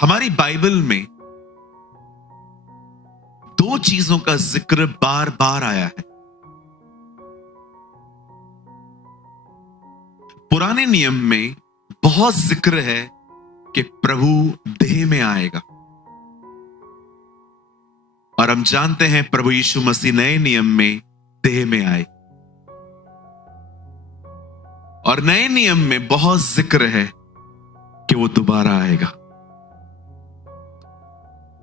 हमारी बाइबल में दो चीजों का जिक्र बार बार आया है। पुराने नियम में बहुत जिक्र है कि प्रभु देह में आएगा, और हम जानते हैं प्रभु यीशु मसीह नए नियम में देह में आए, और नए नियम में बहुत जिक्र है कि वो दोबारा आएगा।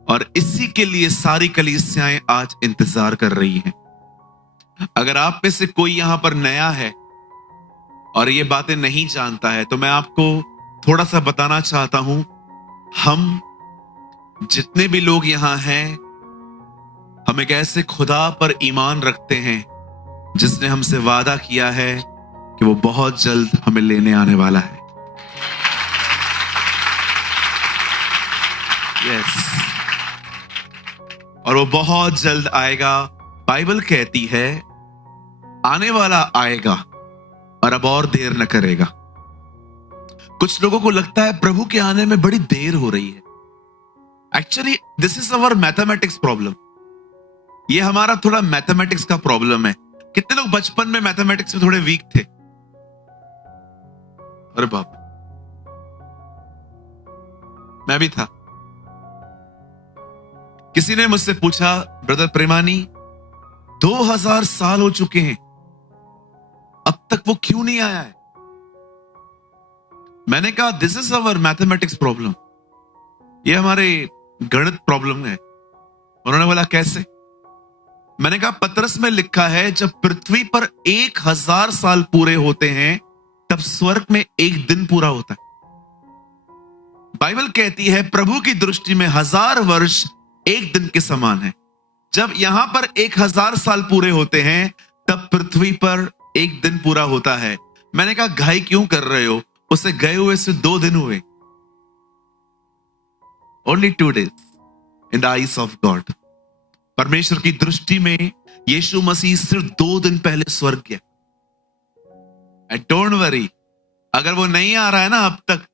और इसी के लिए सारी कलीसियाएं आज इंतजार कर रही हैं। अगर आप में से कोई यहां पर नया है और ये बातें नहीं जानता है, तो मैं आपको थोड़ा सा बताना चाहता हूं। हम जितने भी लोग यहां हैं, हम एक ऐसे खुदा पर ईमान रखते हैं जिसने हमसे वादा किया है कि वो बहुत जल्द हमें लेने आने वाला है। यस, और वो बहुत जल्द आएगा। बाइबल कहती है आने वाला आएगा और अब और देर न करेगा। कुछ लोगों को लगता है प्रभु के आने में बड़ी देर हो रही है। Actually this is our mathematics problem. ये हमारा थोड़ा मैथमेटिक्स का प्रॉब्लम है। कितने लोग बचपन में मैथमेटिक्स में थोड़े वीक थे? अरे बाप, मैं भी था। किसी ने मुझसे पूछा, ब्रदर प्रेमानी 2000 साल हो चुके हैं, अब तक वो क्यों नहीं आया है? मैंने कहा this is our mathematics problem, ये हमारे गणित प्रॉब्लम है। उन्होंने बोला कैसे? मैंने कहा पतरस में लिखा है जब पृथ्वी पर 1000 साल पूरे होते हैं तब स्वर्ग में एक दिन पूरा होता है। बाइबल कहती है प्रभु की दृष्टि में 1000 वर्ष एक दिन के समान है। जब यहां पर 1000 साल पूरे होते हैं तब पृथ्वी पर एक दिन पूरा होता है। मैंने कहा घाई क्यों कर रहे हो? उसे गए हुए से 2 दिन हुए। Only 2 days in the eyes of God. परमेश्वर की दृष्टि में यीशु मसीह सिर्फ 2 दिन पहले स्वर्ग गया। एंड डोंट वरी, अगर वो नहीं आ रहा है ना अब तक,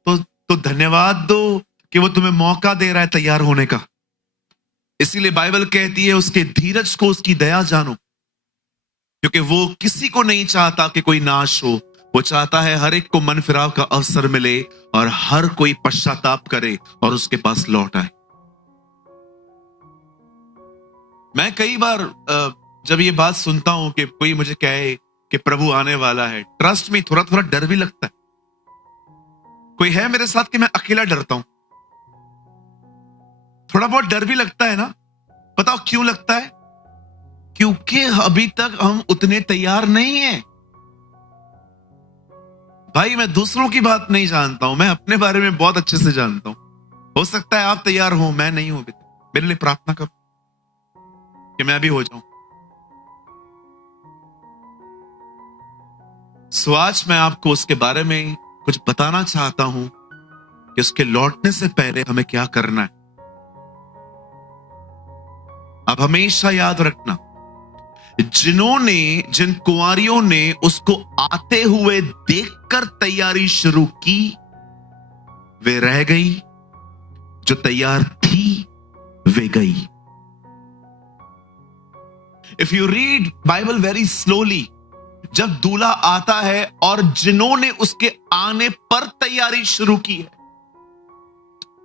तो धन्यवाद दो कि वो तुम्हें मौका दे रहा है तैयार होने का। इसीलिए बाइबल कहती है उसके धीरज को, उसकी दया जानो, क्योंकि वो किसी को नहीं चाहता कि कोई नाश हो। वो चाहता है हर एक को मन फिराव का अवसर मिले और हर कोई पश्चाताप करे और उसके पास लौट आए। मैं कई बार जब ये बात सुनता हूं कि कोई मुझे कहे कि प्रभु आने वाला है, ट्रस्ट में थोड़ा थोड़ा डर भी लगता है। कोई है मेरे साथ कि मैं अकेला डरता हूं? थोड़ा बहुत डर भी लगता है ना। बताओ क्यों लगता है? क्योंकि अभी तक हम उतने तैयार नहीं हैं। भाई मैं दूसरों की बात नहीं जानता हूं, मैं अपने बारे में बहुत अच्छे से जानता हूं। हो सकता है आप तैयार हो, मैं नहीं हूं अभी तक। मेरे लिए प्रार्थना करो कि मैं भी हो जाऊं। सो आज मैं आपको उसके बारे में कुछ बताना चाहता हूं कि उसके लौटने से पहले हमें क्या करना है। अब हमेशा याद रखना, जिन कुंवारियों ने उसको आते हुए देखकर तैयारी शुरू की, वे रह गई। जो तैयार थी वे गई। If you read Bible very slowly, जब दूल्हा आता है और जिन्होंने उसके आने पर तैयारी शुरू की है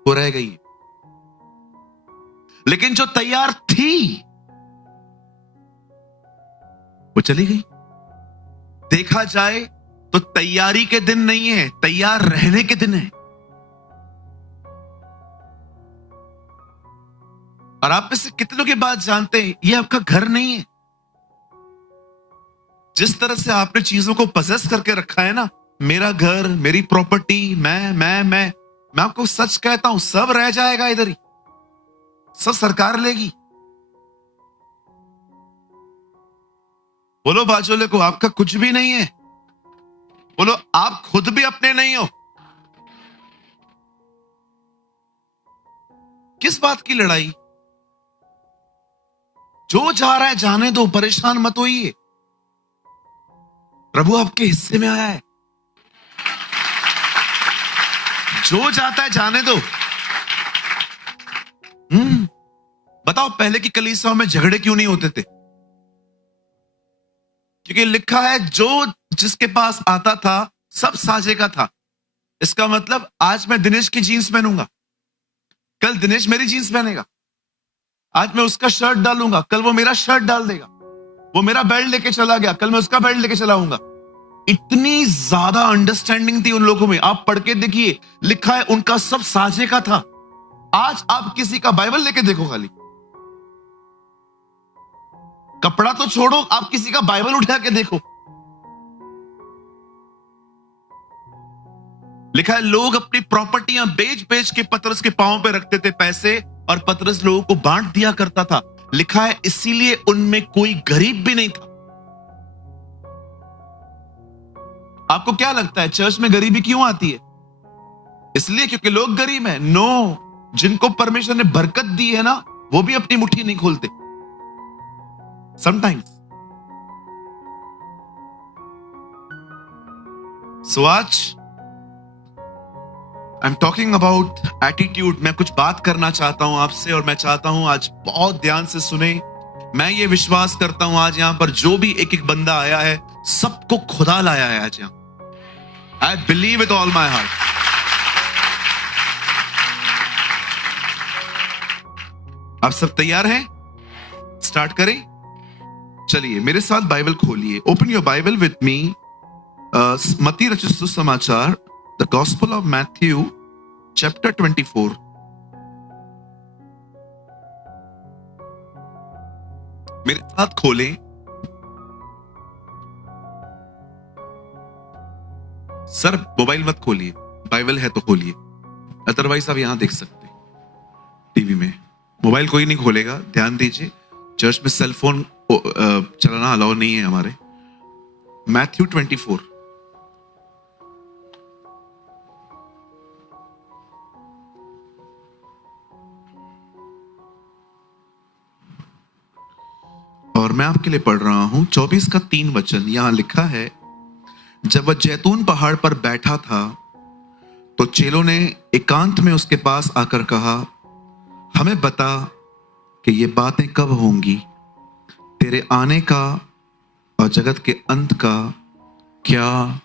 वो रह गई, लेकिन जो तैयार थी वो चली गई। देखा जाए तो तैयारी के दिन नहीं है, तैयार रहने के दिन है। और आप में से कितने लोग ये बात जानते हैं, ये आपका घर नहीं है। जिस तरह से आपने चीजों को पजेस करके रखा है ना, मेरा घर, मेरी प्रॉपर्टी, मैं आपको सच कहता हूं, सब रह जाएगा इधर ही, सब सरकार लेगी। बोलो बाजोले को, आपका कुछ भी नहीं है। बोलो आप खुद भी अपने नहीं हो। किस बात की लड़ाई? जो जा रहा है जाने दो, परेशान मत होइए। प्रभु आपके हिस्से में आया है। जो जाता है जाने दो। बताओ पहले की कलीसियाओं में झगड़े क्यों नहीं होते थे? क्योंकि लिखा है जो जिसके पास आता था सब साझे का था। इसका मतलब आज मैं दिनेश की जीन्स पहनूंगा, कल दिनेश मेरी जीन्स पहनेगा। आज मैं उसका शर्ट डालूंगा, कल वो मेरा शर्ट डाल देगा। वो मेरा बेल्ट लेके चला गया, कल मैं उसका बेल्ट लेके चलाऊंगा। इतनी ज्यादा अंडरस्टैंडिंग थी उन लोगों में। आप पढ़ के देखिए, लिखा है उनका सब साझे का था। आज आप किसी का बाइबल लेके देखो, खाली कपड़ा तो छोड़ो, आप किसी का बाइबल उठा के देखो। लिखा है लोग अपनी प्रॉपर्टियां बेच बेच के पतरस के पांव पे रखते थे पैसे, और पतरस लोगों को बांट दिया करता था। लिखा है इसीलिए उनमें कोई गरीब भी नहीं था। आपको क्या लगता है चर्च में गरीबी क्यों आती है? इसलिए क्योंकि लोग गरीब हैं? नो, जिनको परमेश्वर ने बरकत दी है ना, वो भी अपनी मुट्ठी नहीं खोलते समटाइम्स। सो आज I am talking about attitude. मैं कुछ बात करना चाहता हूं आपसे, और मैं चाहता हूं आज बहुत ध्यान से सुने। मैं ये विश्वास करता हूं आज यहां पर जो भी एक एक बंदा आया है, सबको खुदा लाया है आज यहां। I believe with all my heart. आप सब तैयार हैं? स्टार्ट करें? चलिए मेरे साथ बाइबल खोलिए। Open your Bible with me. मत्ती रचित सुसमाचार, the gospel of Matthew, chapter 24। मेरे साथ खोलें। सर मोबाइल मत खोलिए, बाइबल है तो खोलिए, अदरवाइज आप यहां देख सकते हैं टीवी में। मोबाइल कोई नहीं खोलेगा, ध्यान दीजिए। चर्च में सेल फोन चलाना अलाउ नहीं है हमारे। मैथ्यू 24। और मैं आपके लिए पढ़ रहा हूं 24 का 3 वचन। यहां लिखा है, जब वह जैतून पहाड़ पर बैठा था तो चेलों ने एकांत में उसके पास आकर कहा, हमें बता कि ये बातें कब होंगी, तेरे आने का और जगत के अंत का क्या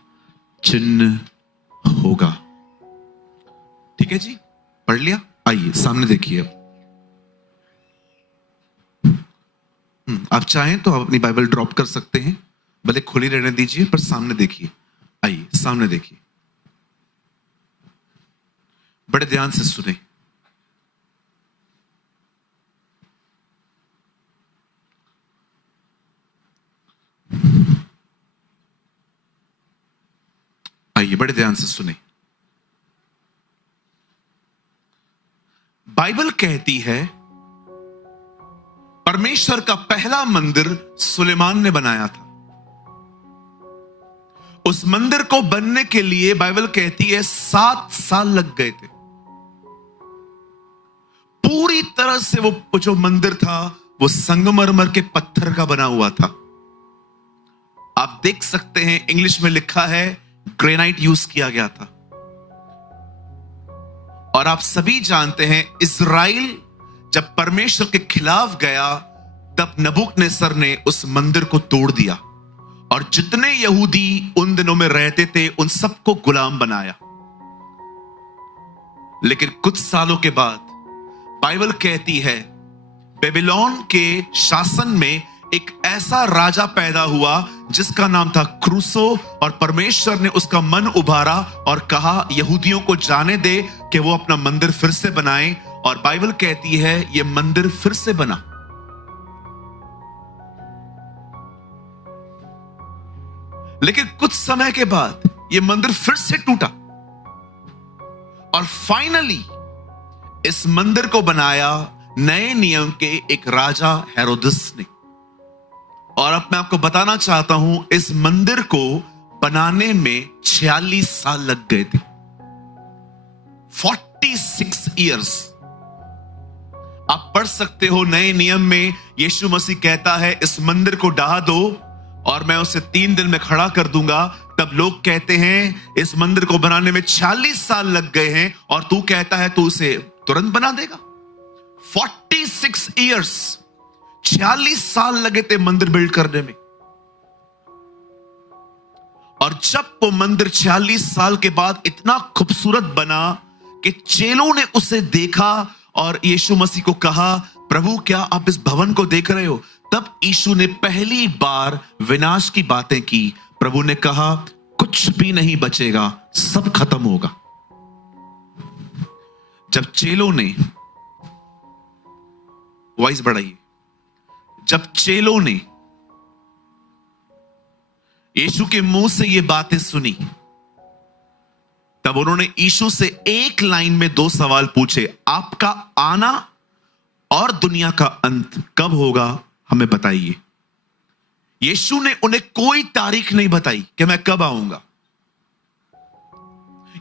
चिन्ह होगा। ठीक है जी, पढ़ लिया? आइए सामने देखिए। आप चाहें तो आप अपनी बाइबल ड्रॉप कर सकते हैं, भले खुली रहने दीजिए, पर सामने देखिए। आइए सामने देखिए, बड़े ध्यान से सुने। आइए बड़े ध्यान से सुने। बाइबल कहती है परमेश्वर का पहला मंदिर सुलेमान ने बनाया था। उस मंदिर को बनने के लिए बाइबल कहती है 7 साल लग गए थे। पूरी तरह से वो जो मंदिर था वो संगमरमर के पत्थर का बना हुआ था। आप देख सकते हैं इंग्लिश में लिखा है ग्रेनाइट यूज किया गया था। और आप सभी जानते हैं इज़राइल जब परमेश्वर के खिलाफ गया, तब नबूकदनेस्सर ने उस मंदिर को तोड़ दिया और जितने यहूदी उन दिनों में रहते थे उन सबको गुलाम बनाया। लेकिन कुछ सालों के बाद बाइबल कहती है बेबीलोन के शासन में एक ऐसा राजा पैदा हुआ जिसका नाम था क्रूसो, और परमेश्वर ने उसका मन उभारा और कहा यहूदियों को जाने दे कि वो अपना मंदिर फिर से बनाएं। और बाइबल कहती है ये मंदिर फिर से बना। लेकिन कुछ समय के बाद ये मंदिर फिर से टूटा और फाइनली इस मंदिर को बनाया नए नियम के एक राजा हेरोदस ने। और अब मैं आपको बताना चाहता हूं इस मंदिर को बनाने में 46 साल लग गए थे। 46 इयर्स। आप पढ़ सकते हो नए नियम में यीशु मसीह कहता है इस मंदिर को ढा दो और मैं उसे 3 दिन में खड़ा कर दूंगा। तब लोग कहते हैं इस मंदिर को बनाने में 46 साल लग गए हैं और तू कहता है तू उसे तुरंत बना देगा। 46 ईयर्स, 46 साल लगे थे मंदिर बिल्ड करने में। और जब वो मंदिर 46 साल के बाद इतना खूबसूरत बना कि चेलों ने उसे देखा और यीशु मसीह को कहा, प्रभु क्या आप इस भवन को देख रहे हो? तब यीशु ने पहली बार विनाश की बातें की। प्रभु ने कहा, कुछ भी नहीं बचेगा, सब खत्म होगा। जब चेलों ने, वॉइस बढ़ाइए, जब चेलों ने यीशु के मुंह से ये बातें सुनी, तब उन्होंने यीशु से एक लाइन में 2 सवाल पूछे, आपका आना और दुनिया का अंत कब होगा, हमें बताइए। यीशु ने उन्हें कोई तारीख नहीं बताई कि मैं कब आऊंगा।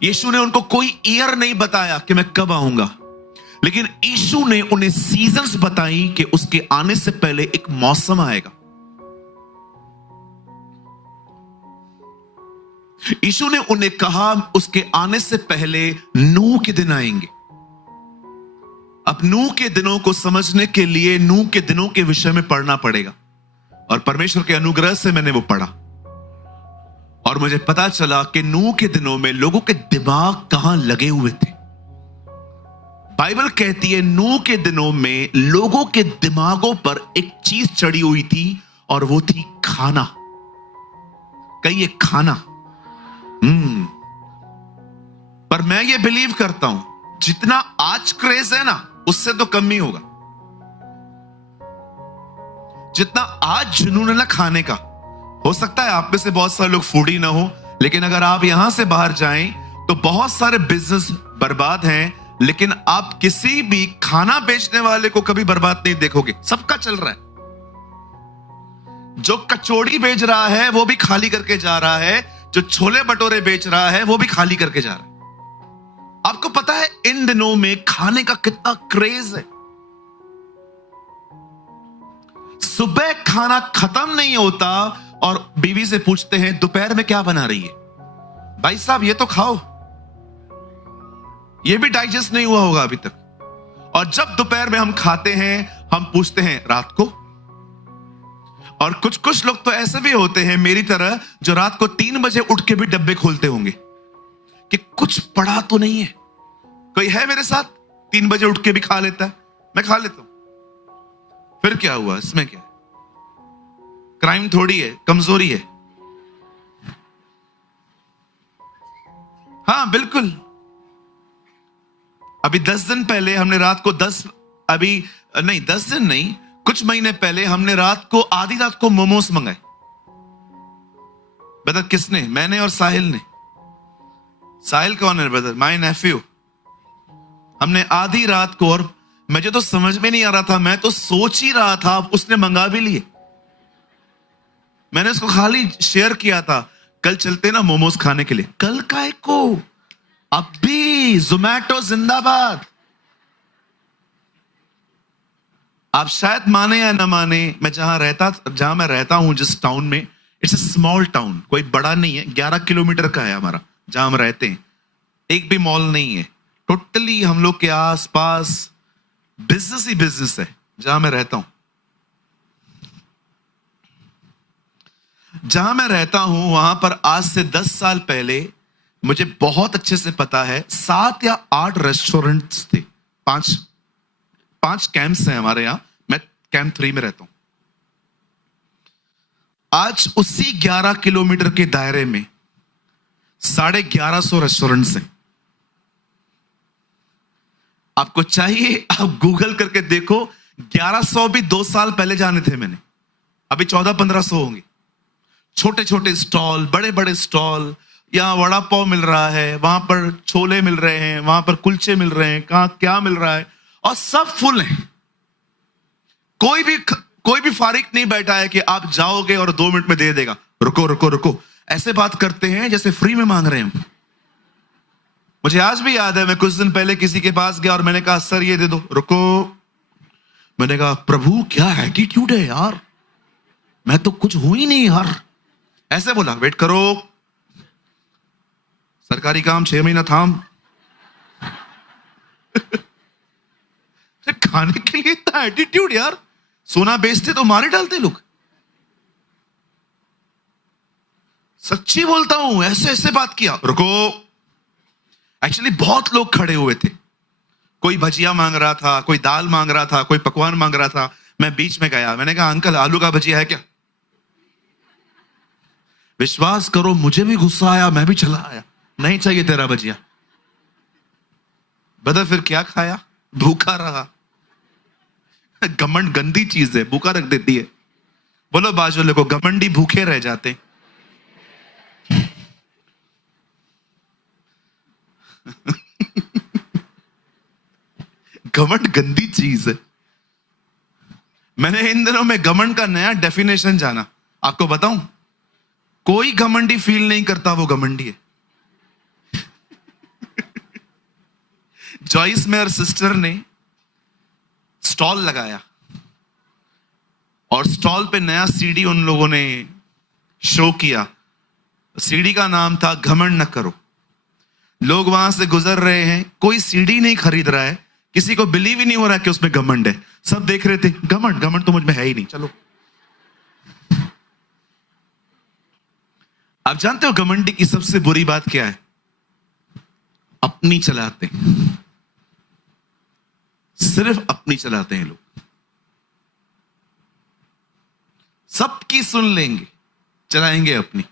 यीशु ने उनको कोई ईयर नहीं बताया कि मैं कब आऊंगा, लेकिन यीशु ने उन्हें सीजन्स बताई कि उसके आने से पहले एक मौसम आएगा। यीशु ने उन्हें कहा, उसके आने से पहले नूह के दिन आएंगे। अब नूह के दिनों को समझने के लिए नूह के दिनों के विषय में पढ़ना पड़ेगा, और परमेश्वर के अनुग्रह से मैंने वो पढ़ा और मुझे पता चला कि नूह के दिनों में लोगों के दिमाग कहां लगे हुए थे। बाइबल कहती है नूह के दिनों में लोगों के दिमागों पर एक चीज चढ़ी हुई थी, और वो थी खाना। कहिए खाना। पर मैं ये बिलीव करता हूं, जितना आज क्रेज है ना, उससे तो कम ही होगा। जितना आज जुनून है ना खाने का, हो सकता है आप में से बहुत सारे लोग फूडी ना हो, लेकिन अगर आप यहां से बाहर जाएं तो बहुत सारे बिजनेस बर्बाद हैं, लेकिन आप किसी भी खाना बेचने वाले को कभी बर्बाद नहीं देखोगे। सबका चल रहा है। जो कचौड़ी बेच रहा है वो भी खाली करके जा रहा है, जो छोले भटूरे बेच रहा है वो भी खाली करके जा रहा है। आपको पता है इन दिनों में खाने का कितना क्रेज है। सुबह खाना खत्म नहीं होता और बीवी से पूछते हैं दोपहर में क्या बना रही है? भाई साहब ये तो खाओ, ये भी डाइजेस्ट नहीं हुआ होगा अभी तक। और जब दोपहर में हम खाते हैं, हम पूछते हैं रात को। और कुछ कुछ लोग तो ऐसे भी होते हैं मेरी तरह, जो रात को 3 बजे उठ के भी डब्बे खोलते होंगे कि कुछ पड़ा तो नहीं है। कोई है मेरे साथ 3 बजे उठ के भी खा लेता है? मैं खा लेता हूं। फिर क्या हुआ? इसमें क्या है? क्राइम थोड़ी है, कमजोरी है। हाँ बिल्कुल। अभी 10 दिन पहले हमने रात को 10 दिन नहीं, कुछ महीने पहले हमने रात को आधी रात को मोमोस मंगाए। ब्रदर किसने? मैंने और साहिल ने। साहिल कौन है ब्रदर? माय नेफ्यू। हमने आधी रात को, और मुझे तो समझ में नहीं आ रहा था, मैं तो सोच ही रहा था, उसने मंगा भी लिए। मैंने उसको खाली शेयर किया था, कल चलते ना मोमोज खाने के लिए। कल काय को? अभी जोमैटो जिंदाबाद। आप शायद माने या ना माने, मैं जहां मैं रहता हूं, जिस टाउन में, इट्स अ स्मॉल टाउन, कोई बड़ा नहीं है, 11 किलोमीटर का है हमारा जहां हम रहते हैं। एक भी मॉल नहीं है, टोटली हम लोग के आसपास बिजनेस ही बिजनेस है जहां मैं रहता हूं। जहां मैं रहता हूं वहां पर आज से 10 साल पहले मुझे बहुत अच्छे से पता है 7 या 8 रेस्टोरेंट्स थे। 5 कैंप्स हैं हमारे यहां। मैं कैंप 3 में रहता हूं। आज उसी 11 किलोमीटर के दायरे में 1150 रेस्टोरेंट्स हैं। आपको चाहिए आप गूगल करके देखो, 1100 भी 2 साल पहले जाने थे मैंने, अभी 1400-1500 होंगे। छोटे छोटे स्टॉल, बड़े बड़े स्टॉल, यहां वड़ा पाव मिल रहा है, वहां पर छोले मिल रहे हैं, वहां पर कुलचे मिल रहे हैं, कहां क्या मिल रहा है, और सब फुल है। कोई भी फारिग नहीं बैठा है कि आप जाओगे और 2 मिनट में दे देगा। रुको रुको रुको, ऐसे बात करते हैं जैसे फ्री में मांग रहे हैं। मुझे आज भी याद है, मैं कुछ दिन पहले किसी के पास गया और मैंने कहा सर ये दे दो। रुको, मैंने कहा प्रभु क्या एटीट्यूड है यार, मैं तो कुछ हूं ही नहीं यार। ऐसे बोला, वेट करो, सरकारी काम 6 महीना थाम। खाने के लिए इतना एटीट्यूड यार, सोना बेचते तो मारे डालते लोग। सच्ची बोलता हूं, ऐसे ऐसे बात किया। रुको, एक्चुअली बहुत लोग खड़े हुए थे, कोई भजिया मांग रहा था, कोई दाल मांग रहा था, कोई पकवान मांग रहा था। मैं बीच में गया, मैंने कहा अंकल आलू का भजिया है क्या? विश्वास करो मुझे भी गुस्सा आया, मैं भी चला आया, नहीं चाहिए तेरा भजिया। बता फिर क्या खाया? भूखा रहा। घमंड गंदी चीज है, भूखा रख देती है। बोलो बाजू वाले को, घमंडी भूखे रह जाते। घमंड गंदी चीज है। मैंने इन दिनों में घमंड का नया डेफिनेशन जाना, आपको बताऊं, कोई घमंडी फील नहीं करता वो घमंडी है। जॉइस मेयर सिस्टर ने स्टॉल लगाया और स्टॉल पे नया सीडी उन लोगों ने शो किया। सीडी का नाम था घमंड न करो। लोग वहां से गुजर रहे हैं, कोई सीडी नहीं खरीद रहा है, किसी को बिलीव ही नहीं हो रहा कि उसमें घमंड है। सब देख रहे थे, घमंड घमंड तो मुझ में है ही नहीं, चलो। आप जानते हो घमंडी की सबसे बुरी बात क्या है? अपनी चलाते हैं, सिर्फ अपनी चलाते हैं लोग। सबकी सुन लेंगे, चलाएंगे अपनी।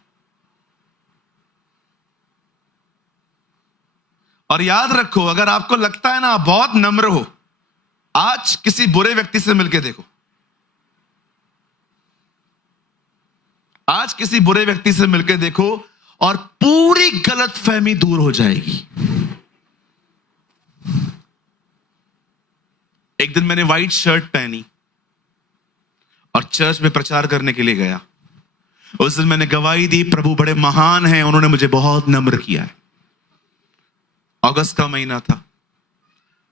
और याद रखो, अगर आपको लगता है ना आप बहुत नम्र हो, आज किसी बुरे व्यक्ति से मिलके देखो, आज किसी बुरे व्यक्ति से मिलकर देखो और पूरी गलतफहमी दूर हो जाएगी। एक दिन मैंने व्हाइट शर्ट पहनी और चर्च में प्रचार करने के लिए गया। उस दिन मैंने गवाही दी, प्रभु बड़े महान हैं, उन्होंने मुझे बहुत नम्र किया है। अगस्त का महीना था,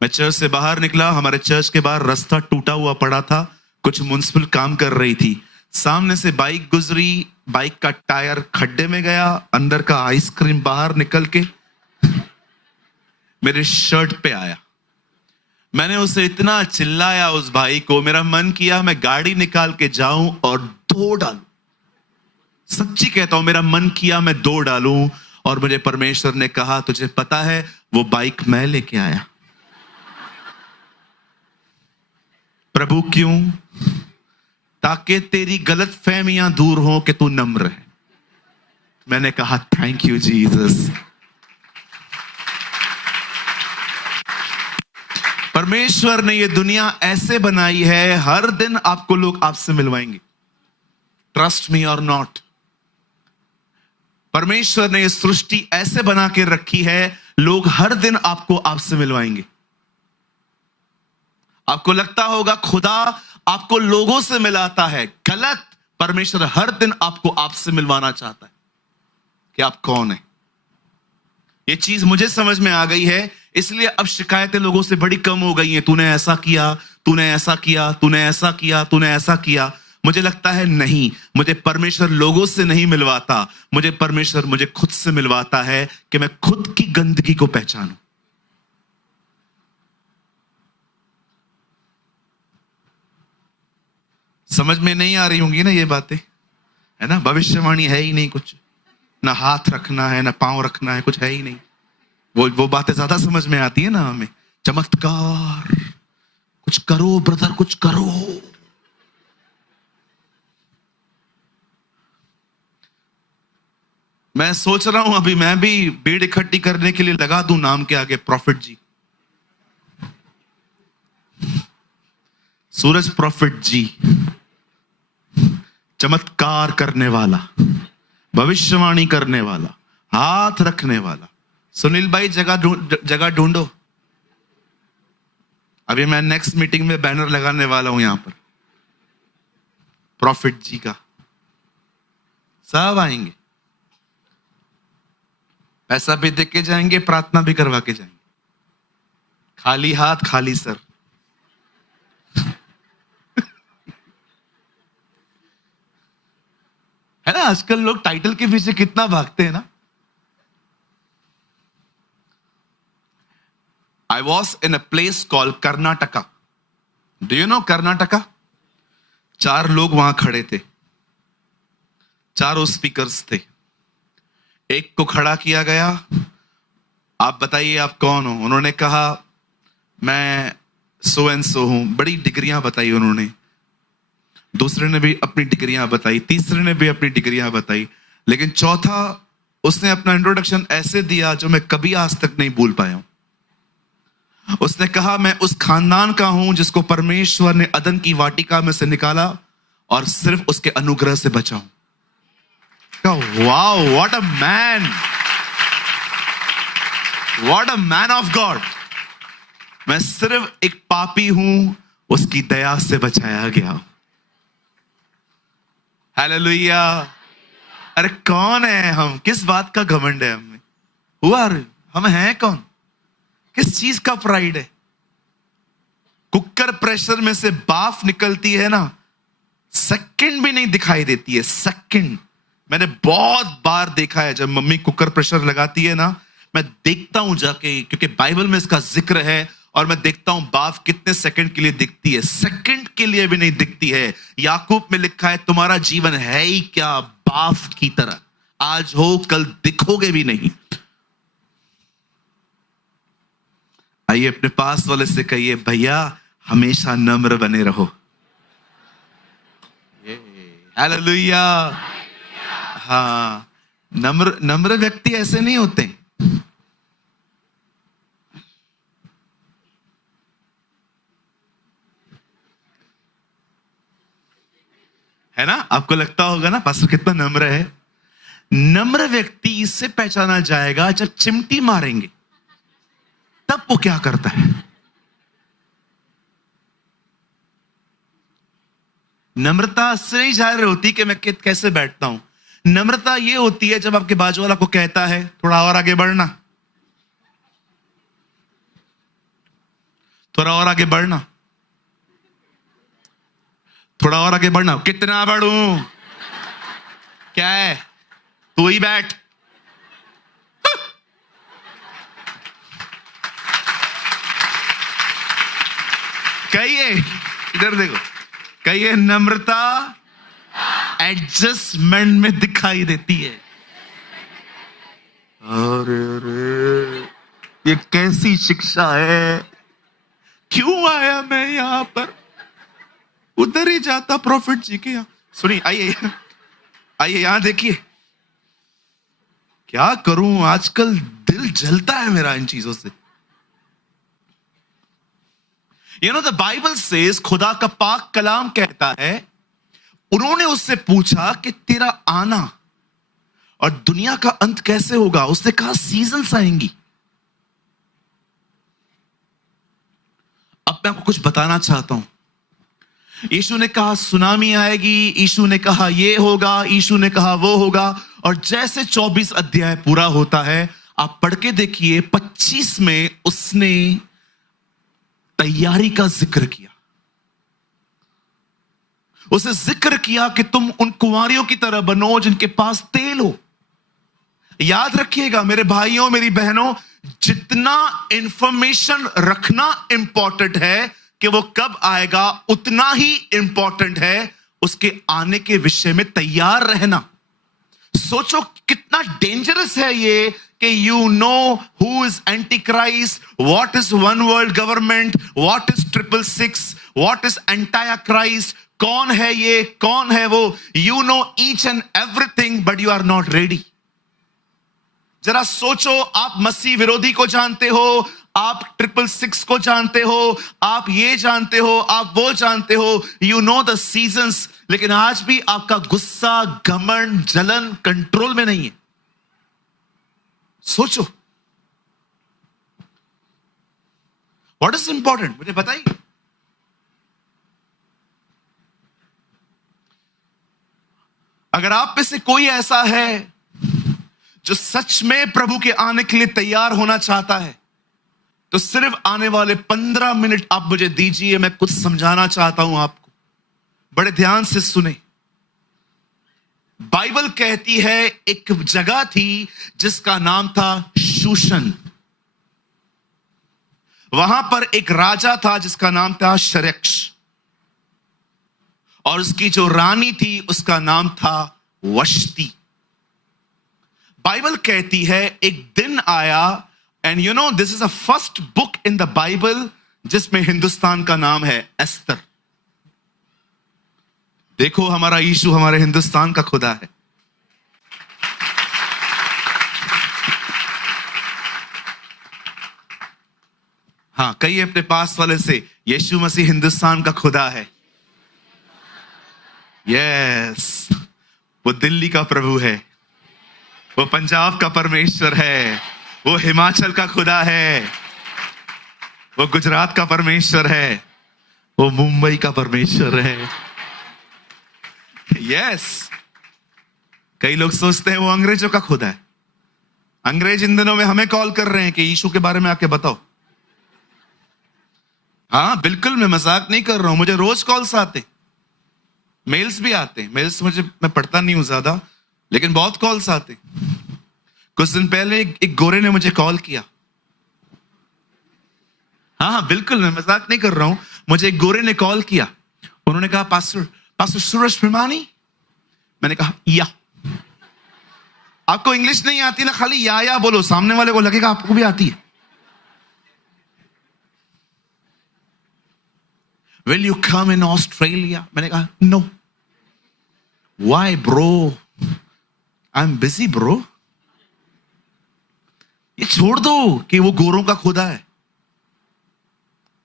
मैं चर्च से बाहर निकला। हमारे चर्च के बाहर रास्ता टूटा हुआ पड़ा था, कुछ म्युनिसिपल काम कर रही थी। सामने से बाइक गुजरी, बाइक का टायर खड्डे में गया, अंदर का आइसक्रीम बाहर निकल के मेरे शर्ट पे आया। मैंने उसे इतना चिल्लाया, उस भाई को, मेरा मन किया मैं गाड़ी निकाल के जाऊं और दो डालूं। सच्ची कहता हूं, मेरा मन किया मैं दो डालूं। और मुझे परमेश्वर ने कहा, तुझे पता है वो बाइक मैं लेके आया। प्रभु क्यों? ताकि तेरी गलत फहमियां दूर हो कि तू नम्र है। मैंने कहा थैंक यू जीसस। परमेश्वर ने ये दुनिया ऐसे बनाई है, हर दिन आपको लोग आपसे मिलवाएंगे, ट्रस्ट मी और नॉट। परमेश्वर ने ये सृष्टि ऐसे बना के रखी है, लोग हर दिन आपको आपसे मिलवाएंगे। आपको लगता होगा खुदा आपको लोगों से मिलाता है, गलत। परमेश्वर हर दिन आपको आपसे मिलवाना चाहता है कि आप कौन है। ये चीज मुझे समझ में आ गई है, इसलिए अब शिकायतें लोगों से बड़ी कम हो गई हैं। तूने ऐसा किया, तूने ऐसा किया, तूने ऐसा किया, तूने ऐसा किया। मुझे लगता है नहीं, मुझे परमेश्वर लोगों से नहीं मिलवाता, मुझे परमेश्वर मुझे खुद से मिलवाता है कि मैं खुद की गंदगी को पहचानूं। समझ में नहीं आ रही होंगी ना ये बातें, है ना? भविष्यवाणी है ही नहीं कुछ, ना हाथ रखना है, ना पांव रखना है, कुछ है ही नहीं। वो बातें ज्यादा समझ में आती है ना हमें। चमत्कार, कुछ करो ब्रदर, कुछ करो। मैं सोच रहा हूं अभी मैं भी भीड़ इकट्ठी करने के लिए लगा दूं नाम के आगे प्रॉफिट जी, सूरज प्रॉफिट जी, चमत्कार करने वाला, भविष्यवाणी करने वाला, हाथ रखने वाला। सुनील भाई जगह ढूंढो। अभी मैं नेक्स्ट मीटिंग में बैनर लगाने वाला हूं यहां पर, प्रॉफिट जी का। सब आएंगे, पैसा भी दे के जाएंगे, प्रार्थना भी करवा के जाएंगे। खाली हाथ खाली सर। है ना? आजकल लोग टाइटल के पीछे कितना भागते हैं ना। I was in a place called Karnataka. Do you no Karnataka? 4 लोग वहां खड़े थे, चारों स्पीकर्स थे। एक को खड़ा किया गया, आप बताइए आप कौन हो? उन्होंने कहा मैं सो एंड सो हूं, बड़ी डिग्रियां बताई उन्होंने। दूसरे ने भी अपनी डिग्रियां बताई, तीसरे ने भी अपनी डिग्रियां बताई, लेकिन चौथा उसने अपना इंट्रोडक्शन ऐसे दिया जो मैं कभी आज तक नहीं भूल पाया हूं। उसने कहा मैं उस खानदान का हूं जिसको परमेश्वर ने अदन की वाटिका में से निकाला और सिर्फ उसके अनुग्रह से बचाऊं। Wow, what a man, what a man of God. मैं सिर्फ एक पापी हूं, उसकी दया से बचाया गया। हालेलुया। अरे कौन है हम? किस बात का घमंड है हमें? हुआ, हम हैं कौन? किस चीज का प्राइड है? कुकर प्रेशर में से बाफ निकलती है ना, सेकंड भी नहीं दिखाई देती है, सेकंड। मैंने बहुत बार देखा है, जब मम्मी कुकर प्रेशर लगाती है ना, मैं देखता हूं जाके, क्योंकि बाइबल में इसका जिक्र है, और मैं देखता हूं बाफ कितने सेकंड के लिए दिखती है, सेकंड के लिए भी नहीं दिखती है। याकूब में लिखा है तुम्हारा जीवन है ही क्या बाफ की तरह, आज हो कल दिखोगे भी नहीं। आइए अपने पास वाले से कहिए भैया हमेशा नम्र बने रहो। हालेलुया। हाँ, नम्र नम्र व्यक्ति ऐसे नहीं होते। है ना? आपको लगता होगा ना पास्टर कितना नम्र है। नम्र व्यक्ति इससे पहचाना जाएगा जब चिमटी मारेंगे तब वो क्या करता है। नम्रता से नहीं जाहिर होती कि मैं कैसे बैठता हूं। नम्रता ये होती है जब आपके बाजू वाला को कहता है थोड़ा और आगे बढ़ना, थोड़ा और आगे बढ़ना, थोड़ा और आगे बढ़ना। कितना बढ़ूं? क्या है, तू ही बैठ। कहिए, इधर देखो, कहिए नम्रता एडजस्टमेंट में दिखाई देती है। अरे ये कैसी शिक्षा है? क्यों आया मैं यहां पर? उधर ही जाता प्रॉफिट जी के यहां। सुनिए, आइए आइए यहां देखिए, क्या करूं आजकल दिल जलता है मेरा इन चीजों से। You know the Bible says, खुदा का पाक कलाम कहता है, उन्होंने उससे पूछा कि तेरा आना और दुनिया का अंत कैसे होगा? उसने कहा सीजन्स आएंगी। अब मैं आपको कुछ बताना चाहता हूं। यीशु ने कहा सुनामी आएगी, यीशु ने कहा ये होगा, यीशु ने कहा वो होगा, और जैसे 24 अध्याय पूरा होता है, आप पढ़ के देखिए 25 में उसने तैयारी का जिक्र किया। उसे जिक्र किया कि तुम उन कुंवारियों की तरह बनो जिनके पास तेल हो। याद रखिएगा मेरे भाइयों मेरी बहनों, जितना इंफॉर्मेशन रखना इंपॉर्टेंट है कि वो कब आएगा, उतना ही इंपॉर्टेंट है उसके आने के विषय में तैयार रहना। सोचो कितना डेंजरस है ये कि you know who is antichrist, what is one world government, what is 666, what is antichrist, कौन है ये, कौन है वो। You know each and everything but you are not ready. जरा सोचो, आप मसीह विरोधी को जानते हो, आप 666 को जानते हो, आप ये जानते हो, आप वो जानते हो, यू नो द सीजन्स, लेकिन आज भी आपका गुस्सा, घमंड, जलन कंट्रोल में नहीं है। सोचो, व्हाट इज इंपॉर्टेंट, मुझे बताइए। अगर आप में से कोई ऐसा है जो सच में प्रभु के आने के लिए तैयार होना चाहता है, तो सिर्फ आने वाले 15 मिनट आप मुझे दीजिए, मैं कुछ समझाना चाहता हूं आपको। बड़े ध्यान से सुने। बाइबल कहती है एक जगह थी जिसका नाम था शूशन। वहां पर एक राजा था जिसका नाम था शरेक्स। और उसकी जो रानी थी उसका नाम था वश्ती। बाइबल कहती है एक दिन आया, and you know this is a first book in the Bible जिसमें हिंदुस्तान का नाम है एस्तर। देखो हमारा यीशु हमारे हिंदुस्तान का खुदा है। हाँ, कहिए अपने पास वाले से, यीशु मसीह हिंदुस्तान का खुदा है। यस, वो दिल्ली का प्रभु है, वो पंजाब का परमेश्वर है, वो हिमाचल का खुदा है, वो गुजरात का परमेश्वर है, वो मुंबई का परमेश्वर है। यस, कई लोग सोचते हैं वो अंग्रेजों का खुदा है। अंग्रेज इन दिनों में हमें कॉल कर रहे हैं कि यीशु के बारे में आके बताओ। हाँ बिल्कुल, मैं मजाक नहीं कर रहा हूं, मुझे रोज कॉल्स आते, मेल्स भी आते। मेल्स मैं पढ़ता नहीं हूं ज्यादा, लेकिन बहुत कॉल्स आते। कुछ दिन पहले एक गोरे ने मुझे कॉल किया। हाँ बिल्कुल, मैं मजाक नहीं कर रहा हूं, मुझे एक गोरे ने कॉल किया। उन्होंने कहा पास्टर सूरज प्रेमानी। मैंने कहा या। आपको इंग्लिश नहीं आती ना, खाली या बोलो, सामने वाले को लगेगा आपको भी आती है। Will you come in Australia? मैंने कहा no. Why bro? I'm busy bro. ये छोड़ दो कि वो गोरों का खुदा है।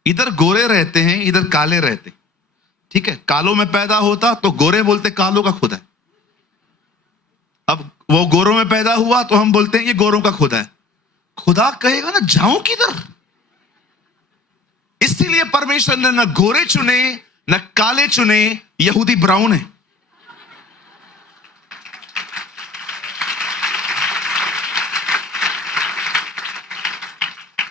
इधर गोरे रहते हैं, इधर काले रहते, ठीक है। कालों में पैदा होता तो गोरे बोलते कालों का खुदा है। अब वो गोरों में पैदा हुआ तो हम बोलते हैं ये गोरों का खुदा है। खुदा कहेगा ना जाऊं किधर। इसीलिए परमेश्वर ने न गोरे चुने न काले चुने, यहूदी ब्राउन है।